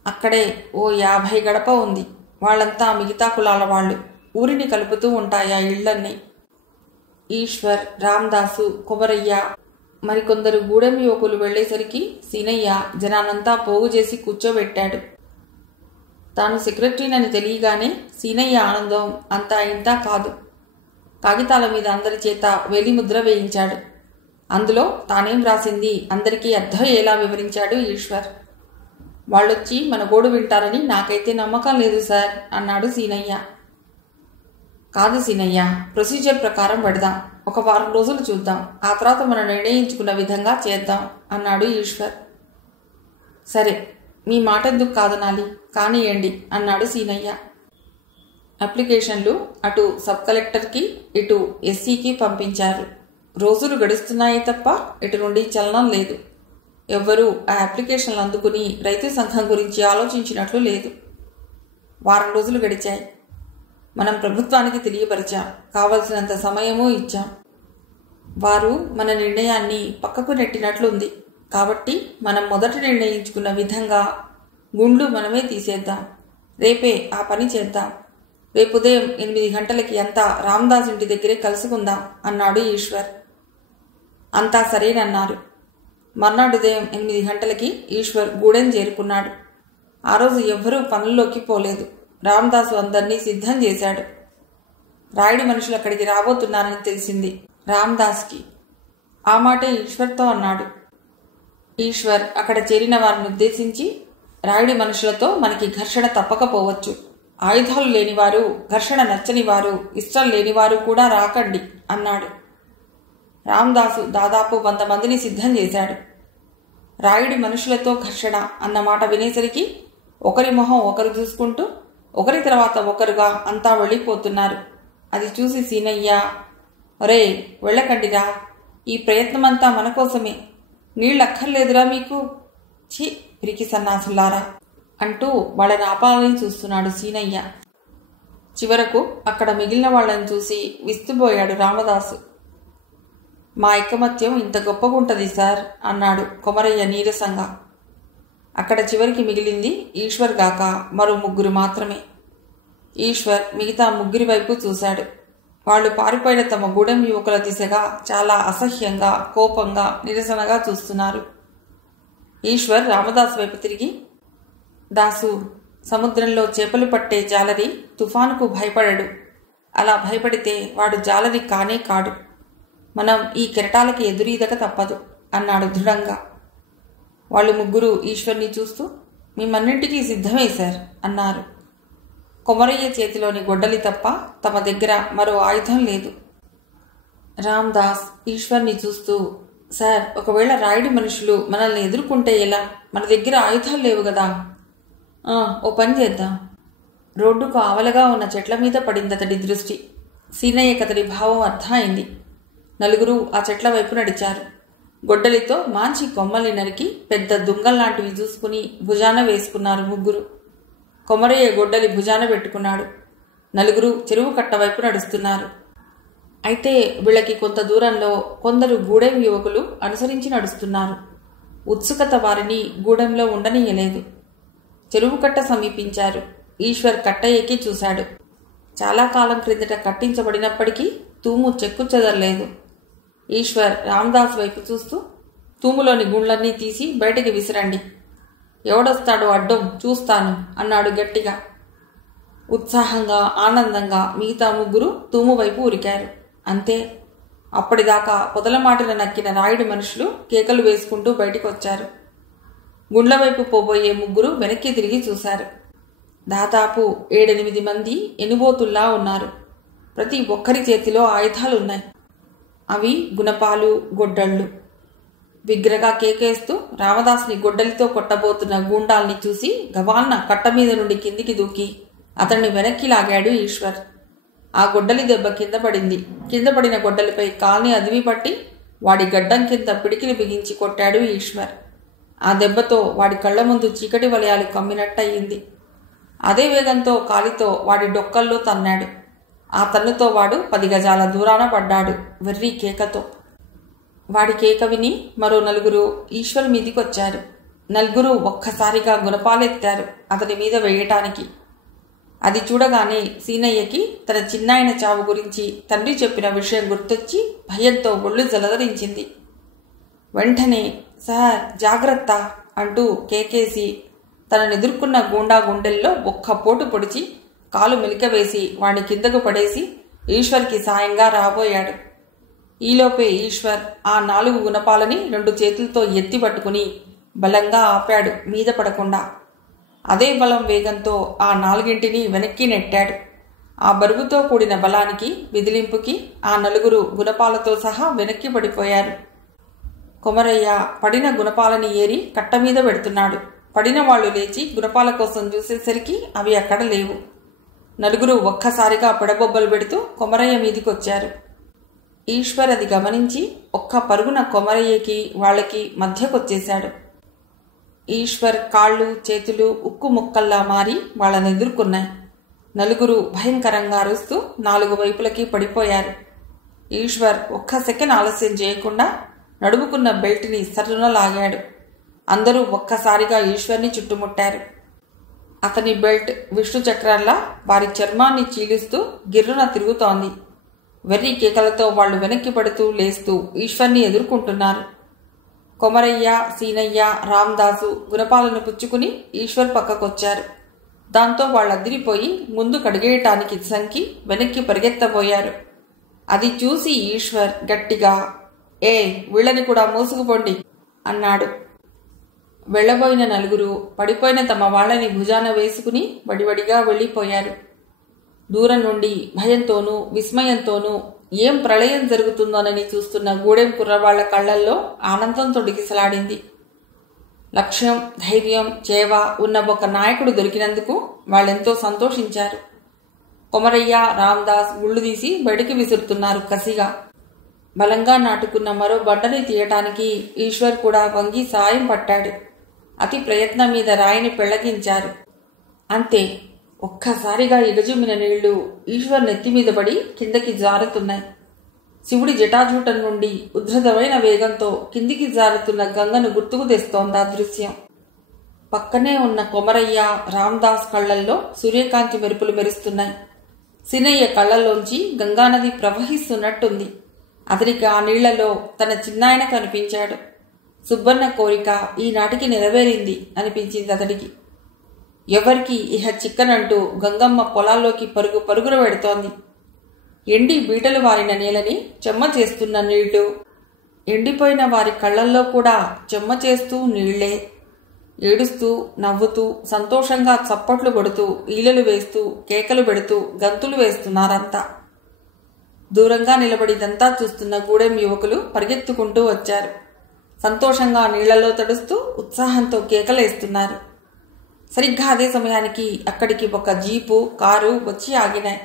అక్కడే ఓ 50 గడప ఉంది. వాళ్ళంతా మిగతా కులాల వాళ్ళు. ఊరిని కలుపుతూ ఉంటాయి ఆ ఇళ్లన్నీ. ఈశ్వర్, రామదాసు, కొమరయ్య, మరికొందరు గూడెం యువకులు వెళ్లేసరికి సీనయ్య జనానంతా పోగు చేసి కూర్చోబెట్టాడు. తాను సెక్రటరీనని తెలియగానే సీనయ్య ఆనందం అంతా ఇంతా కాదు. కాగితాల మీద అందరి చేత వేలిముద్ర వేయించాడు. అందులో తానేం రాసింది అందరికీ అర్థమయ్యేలా వివరించాడు ఈశ్వర్. వాళ్ళొచ్చి మన గోడు వింటారని నాకైతే నమ్మకం లేదు సార్ అన్నాడు సీనయ్య. కాదు సీనయ్య, ప్రొసీజర్ ప్రకారం పెడదాం. ఒక వారం రోజులు చూద్దాం. ఆ తర్వాత మనం నిర్ణయించుకున్న విధంగా చేద్దాం అన్నాడు ఈశ్వర్. సరే, మీ మాట ఎందుకు కాదనాలి, కానియండి అన్నాడు సీనయ్య. అప్లికేషన్లు అటు సబ్ కలెక్టర్కి, ఇటు ఎస్సీకి పంపించారు. రోజులు గడుస్తున్నాయి తప్ప ఇటు నుండి చలనం లేదు. ఎవ్వరూ ఆ అప్లికేషన్లు అందుకుని రైతు సంఘం గురించి ఆలోచించినట్లు లేదు. వారం రోజులు గడిచాయి. మనం ప్రభుత్వానికి తెలియపరిచాం. కావలసినంత సమయమూ ఇచ్చాం. వారు మన నిర్ణయాన్ని పక్కకు నెట్టినట్లుంది. కాబట్టి మనం మొదట నిర్ణయించుకున్న విధంగా గుండ్లు మనమే తీసేద్దాం. రేపే ఆ పని చేద్దాం. రేపు ఉదయం 8 గంటలకి అంతా రామదాస్ ఇంటి దగ్గరే కలుసుకుందాం అన్నాడు ఈశ్వర్. అంతా సరేనన్నారు. మర్నాడు ఉదయం 8 గంటలకి ఈశ్వర్ గూడెం చేరుకున్నాడు. ఆ రోజు ఎవ్వరూ పనుల్లోకి పోలేదు. రామదాసు అందరినీ సిద్ధం చేశాడు. రాయుడి మనుషులు అక్కడికి రాబోతున్నారని తెలిసింది రామదాస్కి. ఆ మాటే ఈశ్వర్తో అన్నాడు. ఈశ్వర్ అక్కడ చేరిన వారిని ఉద్దేశించి, రాయుడి మనుషులతో మనకి ఘర్షణ తప్పకపోవచ్చు. ఆయుధాలు లేనివారు, ఘర్షణ నచ్చనివారు, ఇష్టం లేనివారు కూడా రాకండి అన్నాడు. రామదాసు దాదాపు 100 మందిని సిద్ధం చేశాడు. రాయుడి మనుషులతో ఘర్షణ అన్నమాట వినేసరికి ఒకరి మొహం ఒకరు చూసుకుంటూ ఒకరి తర్వాత ఒకరుగా అంతా వెళ్ళిపోతున్నారు. అది చూసి సీనయ్య, ఒరే వెళ్ళకండిరా, ఈ ప్రయత్నమంతా మన కోసమే, నీళ్ళక్కర్లేదురా మీకు, ఛీ పిరికి సన్నాసులారా అంటూ వాళ్ళని ఆపాలని చూస్తున్నాడు సీనయ్య. చివరకు అక్కడ మిగిలిన వాళ్ళని చూసి విస్తుపోయాడు రామదాసు. మా ఐకమత్యం ఇంత గొప్పగుంటది సార్ అన్నాడు కొమరయ్య నీరసంగా. అక్కడ చివరికి మిగిలింది ఈశ్వర్ గాక మరో 3 మాత్రమే. ఈశ్వర్ మిగతా ముగ్గురి వైపు చూశాడు. వాళ్ళు పారిపోయిన తమ గూడెం యువకుల దిశగా చాలా అసహ్యంగా, కోపంగా, నిరసనగా చూస్తున్నారు. ఈశ్వర్ రామదాస్ వైపు తిరిగి, దాసు, సముద్రంలో చేపలు పట్టే జాలరి తుఫానుకు భయపడడు. అలా భయపడితే వాడు జాలరి కానే కాడు. మనం ఈ కెరటాలకి ఎదురీదక తప్పదు అన్నాడు దృఢంగా. వాళ్ళు ముగ్గురు ఈశ్వర్ని చూస్తూ, మేమన్నింటికీ సిద్ధమే సార్ అన్నారు. కొమరయ్య చేతిలోని గొడ్డలి తప్ప తమ దగ్గర మరో ఆయుధం లేదు. రామదాస్ ఈశ్వర్ని చూస్తూ, సార్, ఒకవేళ రాయుడి మనుషులు మనల్ని ఎదుర్కొంటే ఎలా? మన దగ్గర ఆయుధాలు లేవు కదా. ఓ పని చేద్దాం. రోడ్డుకు ఆవలగా ఉన్న చెట్ల మీద పడిందతడి దృష్టి. సీనయ్య కతడి భావం అర్థమైంది. నలుగురు ఆ చెట్ల వైపు నడిచారు. గొడ్డలితో మాంచి కొమ్మల్ని నరికి పెద్ద దుంగల్లాంటివి చూసుకుని భుజాన వేసుకున్నారు ముగ్గురు. కొమరయ్య గొడ్డలి భుజాన పెట్టుకున్నాడు. నలుగురు చెరువు కట్ట వైపు నడుస్తున్నారు. అయితే వీళ్ళకి కొంత దూరంలో కొందరు గూడెం యువకులు అనుసరించి నడుస్తున్నారు. ఉత్సుకత వారిని గూడెంలో ఉండనీయలేదు. చెరువు కట్ట సమీపించారు. ఈశ్వర్ కట్ట ఎక్కి చూశాడు. చాలా కాలం క్రిందట కట్టించబడినప్పటికీ తూము చెక్కు చెదరలేదు. ఈశ్వర్ రామదాస్ వైపు చూస్తూ, తూములోని గుండ్లన్నీ తీసి బయటికి విసిరండి. ఎవడొస్తాడో అడ్డం చూస్తాను అన్నాడు గట్టిగా. ఉత్సాహంగా, ఆనందంగా మిగతా ముగ్గురు తూము వైపు ఉరికారు. అంతే. అప్పటిదాకా పొదలమాటిన నక్కిన రాయుడి మనుషులు కేకలు వేసుకుంటూ బయటికి వచ్చారు. గుండ్ల వైపు పోబోయే ముగ్గురు వెనక్కి తిరిగి చూశారు. దాదాపు 7-8 మంది ఎనుబోతుల్లా ఉన్నారు. ప్రతి ఒక్కరి చేతిలో ఆయుధాలున్నాయి. అవి గుణపాలు, గొడ్డళ్ళు. బిగ్రగా కేకేస్తూ రామదాస్ని గొడ్డలితో కొట్టబోతున్న గూండాల్ని చూసి గవాన్న కట్ట మీద నుండి కిందికి దూకి అతన్ని వెనక్కి లాగాడు ఈశ్వర్. ఆ గొడ్డలి దెబ్బ కింద పడింది. కింద పడిన గొడ్డలిపై కాల్ని అదిమి పట్టి వాడి గడ్డం కింద పిడికిలి బిగించి కొట్టాడు ఈశ్వర్. ఆ దెబ్బతో వాడి కళ్ల ముందు చీకటి వలయాలు కమ్మినట్టయింది. అదే వేగంతో కాలితో వాడి డొక్కల్లో తన్నాడు. ఆ తన్నుతో వాడు 10 గజాల దూరాన పడ్డాడు వెర్రి కేకతో. వాడి కేక విని మరో నలుగురు ఈశ్వర్ మీదికొచ్చారు. నలుగురు ఒక్కసారిగా గుణపాలెత్తారు అతని మీద వేయటానికి. అది చూడగానే సీనయ్యకి తన చిన్నాయన చావు గురించి తండ్రి చెప్పిన విషయం గుర్తొచ్చి భయంతో ఒళ్ళు జలదరించింది. వెంటనే, సార్ జాగ్రత్త అంటూ కేకేసి తననెదుర్కొన్న గూండా గుండెల్లో ఒక్క పోటు పొడిచి కాలు మెలికవేసి వాణ్ణి కిందకు పడేసి ఈశ్వర్కి సాయంగా రాబోయాడు. ఈలోపే ఈశ్వర్ ఆ 4 గుణపాలని 2 చేతులతో ఎత్తి పట్టుకుని బలంగా ఆపాడు మీద పడకుండా. అదే బలం వేగంతో ఆ 4ంటిని వెనక్కి నెట్టాడు. ఆ బరువుతో కూడిన బలానికి, విదిలింపుకి ఆ 4 గుణపాలతో సహా వెనక్కి పడిపోయారు. కొమరయ్య పడిన గుణపాలని ఏరి కట్ట మీద పెడుతున్నాడు. పడిన వాళ్లు లేచి గుణపాల కోసం చూసేసరికి అవి అక్కడ లేవు. 4 ఒక్కసారిగా పెడబొబ్బలు పెడుతూ కొమరయ్య మీదికొచ్చారు. ఈశ్వర్ అది గమనించి ఒక్క పరుగున కొమరయ్యకి వాళ్లకి మధ్యకొచ్చేశాడు. ఈశ్వర్ కాళ్ళు, చేతులు ఉక్కు ముక్కల్లా మారి వాళ్ళని ఎదుర్కొన్నాయి. 4 భయంకరంగా అరుస్తూ 4 వైపులకి పడిపోయారు. ఈశ్వర్ ఒక్క సెకండ్ ఆలస్యం చేయకుండా నడుముకున్న బెల్ట్ని సర్రున లాగాడు. అందరూ ఒక్కసారిగా ఈశ్వర్ని చుట్టుముట్టారు. అతని బెల్ట్ విష్ణు చక్రాల్లా వారి చర్మాన్ని చీలుస్తూ గిర్రున తిరుగుతోంది. వెర్రి కేకలతో వాళ్లు వెనక్కి పడుతూ లేస్తూ ఈశ్వర్ని ఎదుర్కొంటున్నారు. కొమరయ్య, సీనయ్య, రామదాసు గుణపాలను పుచ్చుకుని ఈశ్వర్ పక్కకొచ్చారు. దాంతో వాళ్ళద్దిరిపోయి ముందు కడిగేయటానికి సంకి వెనక్కి పరిగెత్తబోయారు. అది చూసి ఈశ్వర్ గట్టిగా, వీళ్ళని కూడా మోసుకుపోండి అన్నాడు. వెళ్లబోయిన 4 పడిపోయిన తమ వాళ్లని భుజాన వేసుకుని వడివడిగా వెళ్లిపోయారు. దూరం నుండి భయంతోనూ విస్మయంతోనూ ఏం ప్రళయం జరుగుతుందోనని చూస్తున్న గూడెం కుర్రవాళ్ల కళ్లల్లో ఆనందం తొడిగిసలాడింది. లక్ష్యం, ధైర్యం, చేవ ఉన్న ఒక నాయకుడు దొరికినందుకు వాళ్ళెంతో సంతోషించారు. కొమరయ్య, రామదాస్ గుళ్ళు తీసి బయటికి విసురుతున్నారు కసిగా. బలంగా నాటుకున్న మరో బండని తీయటానికి ఈశ్వర్ కూడా వంగి సాయం పట్టాడు. అతి ప్రయత్నం మీద రాయిని పెళ్లగించారు. అంతే. ఒక్కసారిగా ఎగజుమిన నీళ్లు ఈశ్వర్ నెత్తిమీద పడి కిందకి జారుతున్నాయి. శివుడి జటాజూటం నుండి ఉద్ధృతమైన వేగంతో కిందికి జారుతున్న గంగను గుర్తుకు తెస్తోంది ఆ దృశ్యం. పక్కనే ఉన్న కొమరయ్య, రామదాస్ కళ్లల్లో సూర్యకాంతి మెరుపులు మెరుస్తున్నాయి. సినయ్య కళ్లలోంచి గంగానది ప్రవహిస్తున్నట్టుంది. అతనికి ఆ నీళ్లలో తన చిన్నాయన కనిపించాడు. సుబ్బన్న కోరిక ఈనాటికి నెరవేరింది అనిపించింది అతడికి. ఎవరికి ఇహ చిక్కనంటూ గంగమ్మ పొలాల్లోకి పరుగు పరుగున పెడుతోంది. ఎండి బీటలు వారిన నేలని చెమ్మ చేస్తున్న నీళ్లు, ఎండిపోయిన వారి కళ్లల్లో కూడా చెమ్మ చేస్తూ నీళ్లే. ఏడుస్తూ, నవ్వుతూ, సంతోషంగా చప్పట్లు కొడుతూ, ఈలలు వేస్తూ, కేకలు పెడుతూ, గంతులు వేస్తున్నారంతా. దూరంగా నిలబడిదంతా చూస్తున్న గూడెం యువకులు పరిగెత్తుకుంటూ వచ్చారు. సంతోషంగా నీళ్లలో తడుస్తూ ఉత్సాహంతో కేకలేస్తున్నారు. సరిగ్గా అదే సమయానికి అక్కడికి ఒక జీపు, కారు వచ్చి ఆగినాయి.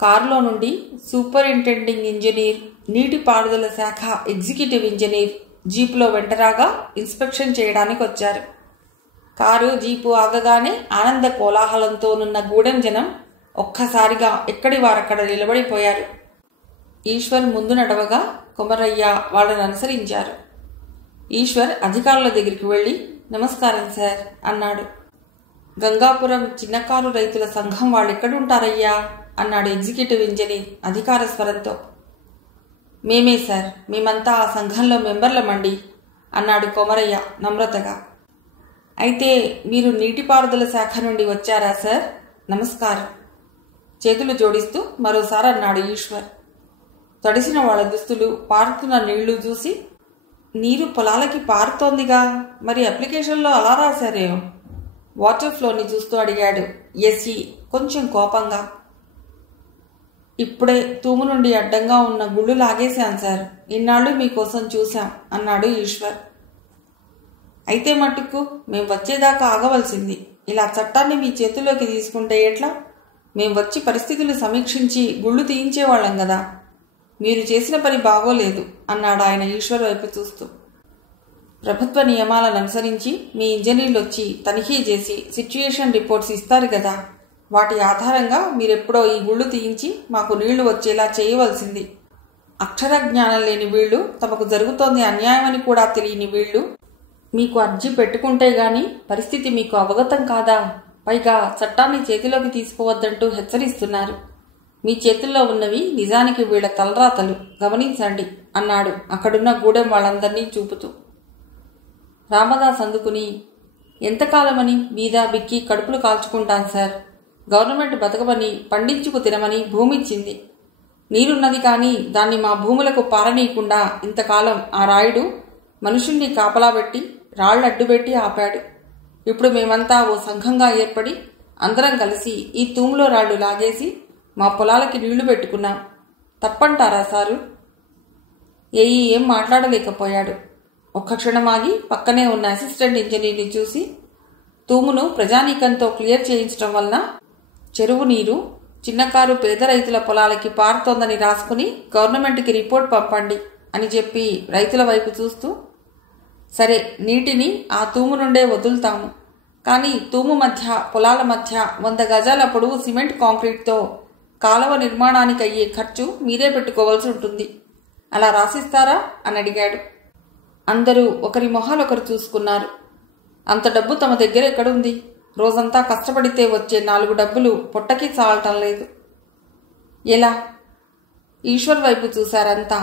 కారులో నుండి సూపరింటెండింగ్ ఇంజనీర్, నీటిపారుదల శాఖ ఎగ్జిక్యూటివ్ ఇంజనీర్ జీపులో వెంటరాగా ఇన్స్పెక్షన్ చేయడానికి వచ్చారు. కారు, జీపు ఆగగానే ఆనంద కోలాహలంతోనున్న గూడెం జనం ఒక్కసారిగా ఎక్కడి వారక్కడ నిలబడిపోయారు. ఈశ్వర్ ముందు నడవగా కొమరయ్య వాళ్ళని అనుసరించారు. ఈశ్వర్ అధికారుల దగ్గరికి వెళ్లి, నమస్కారం సార్ అన్నాడు. గంగాపురం చిన్నకారు రైతుల సంఘం వాళ్ళెక్కడుంటారయ్యా అన్నాడు ఎగ్జిక్యూటివ్ ఇంజనీర్ అధికార స్వరంతో. మేమే సార్, మేమంతా ఆ సంఘంలో మెంబర్లమండి అన్నాడు కొమరయ్య నమ్రతగా. అయితే మీరు నీటిపారుదల శాఖ నుండి వచ్చారా సార్? నమస్కారం చేతులు జోడిస్తూ మరోసారి అన్నాడు ఈశ్వర్. తడిసిన వాళ్ళ దుస్తులు, పారుతున్న నీళ్లు చూసి, నీరు పొలాలకి పారుతోందిగా, మరి అప్లికేషన్లో అలా రాశారేం? వాటర్ ఫ్లోని చూస్తూ అడిగాడు ఎస్ఈ కొంచెం కోపంగా. ఇప్పుడే తూము నుండి అడ్డంగా ఉన్న గుళ్ళు లాగేశాం సార్, ఇన్నాళ్ళు మీకోసం చూశాం అన్నాడు ఈశ్వర్. అయితే మట్టుకు మేం వచ్చేదాకా ఆగవలసింది. ఇలా చట్టాన్ని మీ చేతుల్లోకి తీసుకుంటే ఎట్లా? మేం వచ్చి పరిస్థితులు సమీక్షించి గుళ్ళు తీయించేవాళ్ళం కదా. మీరు చేసిన పని బాగోలేదు అన్నాడు ఆయన ఈశ్వర్ వైపు చూస్తూ. ప్రభుత్వ నియమాలను అనుసరించి మీ ఇంజనీర్లు వచ్చి తనిఖీ చేసి సిచ్యుయేషన్ రిపోర్ట్స్ ఇస్తారు కదా, వాటి ఆధారంగా మీరెప్పుడో ఈ గుళ్ళు తీయించి మాకు నీళ్లు వచ్చేలా చేయవలసింది. అక్షర జ్ఞానం లేని వీళ్లు, తమకు జరుగుతోంది అన్యాయమని కూడా తెలియని వీళ్లు మీకు అర్జీ పెట్టుకుంటే గాని పరిస్థితి మీకు అవగతం కాదా? పైగా చట్టాన్ని చేతిలోకి తీసుకోవద్దంటూ హెచ్చరిస్తున్నారు. మీ చేతుల్లో ఉన్నవి నిజానికి వీళ్ల తలరాతలు, గమనించండి అన్నాడు అక్కడున్న గూడెం వాళ్ళందర్నీ చూపుతూ. రామదాస్ అందుకుని, ఎంతకాలమని బీదా బిక్కి కడుపులు కాల్చుకుంటాను సార్. గవర్నమెంట్ బతకమని, పండించుకు తినమని భూమిచ్చింది. నీరున్నది కానీ దాన్ని మా భూములకు పారనీయకుండా ఇంతకాలం ఆ రాయుడు మనుషుల్ని కాపలాబెట్టి రాళ్లడ్డుపెట్టి ఆపాడు. ఇప్పుడు మేమంతా ఓ సంఘంగా ఏర్పడి అందరం కలిసి ఈ తూములో రాళ్లు లాగేసి మా పొలాలకి నీళ్లు పెట్టుకున్నాం. తప్పంటారా సారు? ఏఈ ఏం మాట్లాడలేకపోయాడు. ఒక్క క్షణమాగి పక్కనే ఉన్న అసిస్టెంట్ ఇంజనీర్ని చూసి, తూమును ప్రజానీకంతో క్లియర్ చేయించడం వలన చెరువు నీరు చిన్నకారు పేద రైతుల పొలాలకి పారుతోందని రాసుకుని గవర్నమెంట్కి రిపోర్ట్ పంపండి అని చెప్పి రైతుల వైపు చూస్తూ, సరే నీటిని ఆ తూము నుండే వదులుతాము, కానీ తూము మధ్య పొలాల మధ్య 100 గజాల పొడవు సిమెంట్ కాంక్రీట్తో కాలువ నిర్మాణానికి అయ్యే ఖర్చు మీరే పెట్టుకోవాల్సి ఉంటుంది. అలా రాసిస్తారా అని అడిగాడు. అందరూ ఒకరి మొహాలొకరు చూసుకున్నారు. అంత డబ్బు తమ దగ్గర ఎక్కడుంది? రోజంతా కష్టపడితే వచ్చే 4 డబ్బులు పొట్టకి చాలటం లేదు. ఎలా? ఈశ్వర్ వైపు చూశారంతా.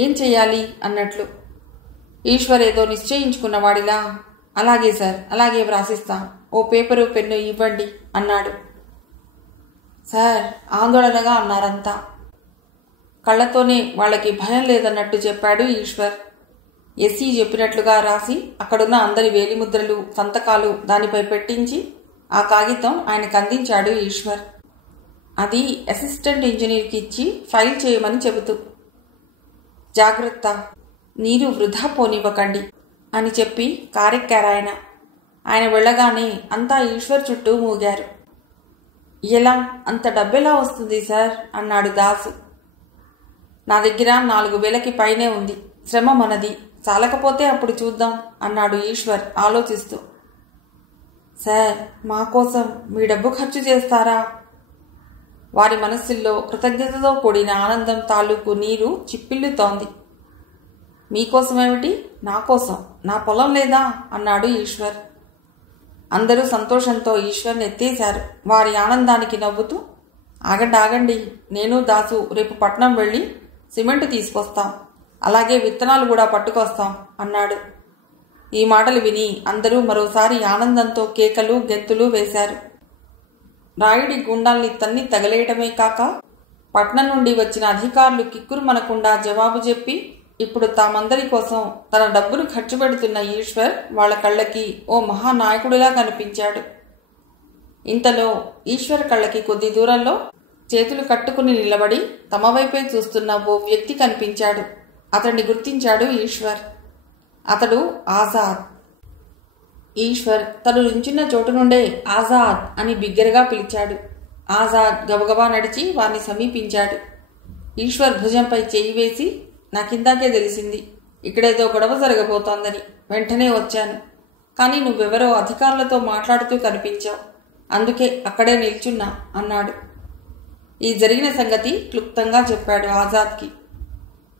ఏం చెయ్యాలి అన్నట్లు. ఈశ్వర్ ఏదో నిశ్చయించుకున్నవాడిలా, అలాగే సార్, అలాగే వ్రాసిస్తాం, ఓ పేపరు పెన్ను ఇవ్వండి అన్నాడు. సార్ ఆందోళనగా అన్నారంతా. కళ్లతోనే వాళ్ళకి భయం లేదన్నట్టు చెప్పాడు ఈశ్వర్. ఎస్సీ చెప్పినట్లుగా రాసి అక్కడున్న అందరి వేలిముద్రలు, సంతకాలు దానిపై పెట్టించి ఆ కాగితం ఆయనకు అందించాడు ఈశ్వర్. అది అసిస్టెంట్ ఇంజనీర్కి ఇచ్చి ఫైల్ చేయమని చెబుతూ, జాగ్రత్త, నీరు వృధా పోనివ్వకండి అని చెప్పి కారెక్కారాయన. ఆయన వెళ్ళగానే అంతా ఈశ్వర్ చుట్టూ మూగారు. ఎలా, అంత డబ్బెలా వస్తుంది సార్ అన్నాడు దాసు. నా దగ్గర 4,000కి పైనే ఉంది. శ్రమ మనది, చాలకపోతే అప్పుడు చూద్దాం అన్నాడు ఈశ్వర్ ఆలోచిస్తూ. సార్, మా కోసం మీ డబ్బు ఖర్చు చేస్తారా? వారి మనస్సుల్లో కృతజ్ఞతతో కూడిన ఆనందం తాలూకు నీరు చిప్పిల్లుతోంది. మీకోసమేమిటి, నా కోసం, నా పొలం లేదా అన్నాడు ఈశ్వర్. అందరూ సంతోషంతో ఈశ్వర్ని ఎత్తేశారు. వారి ఆనందానికి నవ్వుతూ, ఆగండి ఆగండి, నేను దాసు రేపు పట్నం వెళ్ళి సిమెంట్ తీసుకొస్తాం, అలాగే విత్తనాలు కూడా పట్టుకొస్తాం అన్నాడు. ఈ మాటలు విని అందరూ మరోసారి ఆనందంతో కేకలు గెంతులు వేశారు. రాయుడి గుండాల్ని తన్ని తగలేయటమే కాక పట్నం నుండి వచ్చిన అధికారులు కిక్కురుమనకుండా జవాబు చెప్పి ఇప్పుడు తామందరి కోసం తన డబ్బును ఖర్చు పెడుతున్న ఈశ్వర్ వాళ్ల కళ్ళకి ఓ మహానాయకుడిలా కనిపించాడు. ఇంతలో ఈశ్వర్ కళ్ళకి కొద్ది దూరంలో చేతులు కట్టుకుని నిలబడి తమ వైపే చూస్తున్న ఓ వ్యక్తి కనిపించాడు. అతన్ని గుర్తించాడు ఈశ్వర్. అతడు ఆజాద్. ఈశ్వర్ తను నించున్న చోటు నుండే ఆజాద్ అని బిగ్గరగా పిలిచాడు. ఆజాద్ గబగబా నడిచి వారిని సమీపించాడు. ఈశ్వర్ భుజంపై చేయి వేసి, నాకిందాకే తెలిసింది ఇక్కడేదో గొడవ జరగబోతోందని. వెంటనే వచ్చాను. కానీ నువ్వెవరో అధికారులతో మాట్లాడుతూ కనిపించావు. అందుకే అక్కడే నిల్చున్నా అన్నాడు. ఈ జరిగిన సంగతి క్లుప్తంగా చెప్పాడు ఆజాద్కి.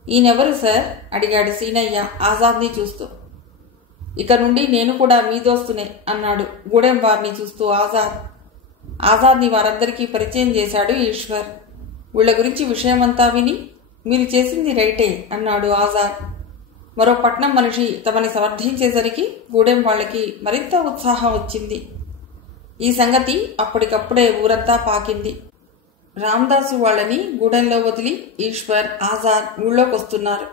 ఈయనెవరు సార్ అడిగాడు సీనయ్య ఆజాద్ని చూస్తూ. ఇక నుండి నేను కూడా మీ దోస్తునే అన్నాడు గూడెం వారిని చూస్తూ ఆజాద్. ఆజాద్ని వారందరికీ పరిచయం చేశాడు ఈశ్వర్. వీళ్ల గురించి విషయమంతా విని, మీరు చేసింది రైటే అన్నాడు ఆజాద్. మరో పట్నం మనిషి తమని సమర్థించేసరికి గూడెం వాళ్ళకి మరింత ఉత్సాహం వచ్చింది. ఈ సంగతి అప్పటికప్పుడే ఊరంతా పాకింది. రామదాసు వాళ్ళని గూడెంలో వదిలి ఈశ్వర్ ఆజాద్ ఊళ్ళోకొస్తున్నారు.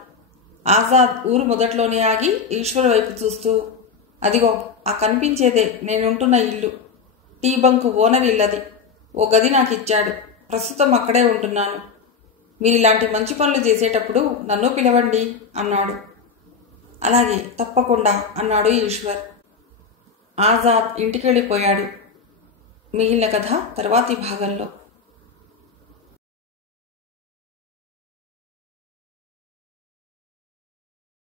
ఆజాద్ ఊరు మొదట్లోనే ఆగి ఈశ్వర్ వైపు చూస్తూ, అదిగో ఆ కనిపించేదే నేనుంటున్న ఇల్లు. టీ బంకు ఓనర్ ఇల్లది. ఓ గది నాకిచ్చాడు. ప్రస్తుతం అక్కడే ఉంటున్నాను. మీరిలాంటి మంచి పనులు చేసేటప్పుడు నన్ను పిలవండి అన్నాడు. అలాగే తప్పకుండా అన్నాడు ఈశ్వర్. ఆజాద్ ఇంటికెళ్ళిపోయాడు. మిగిలిన కథ తర్వాతి భాగంలో.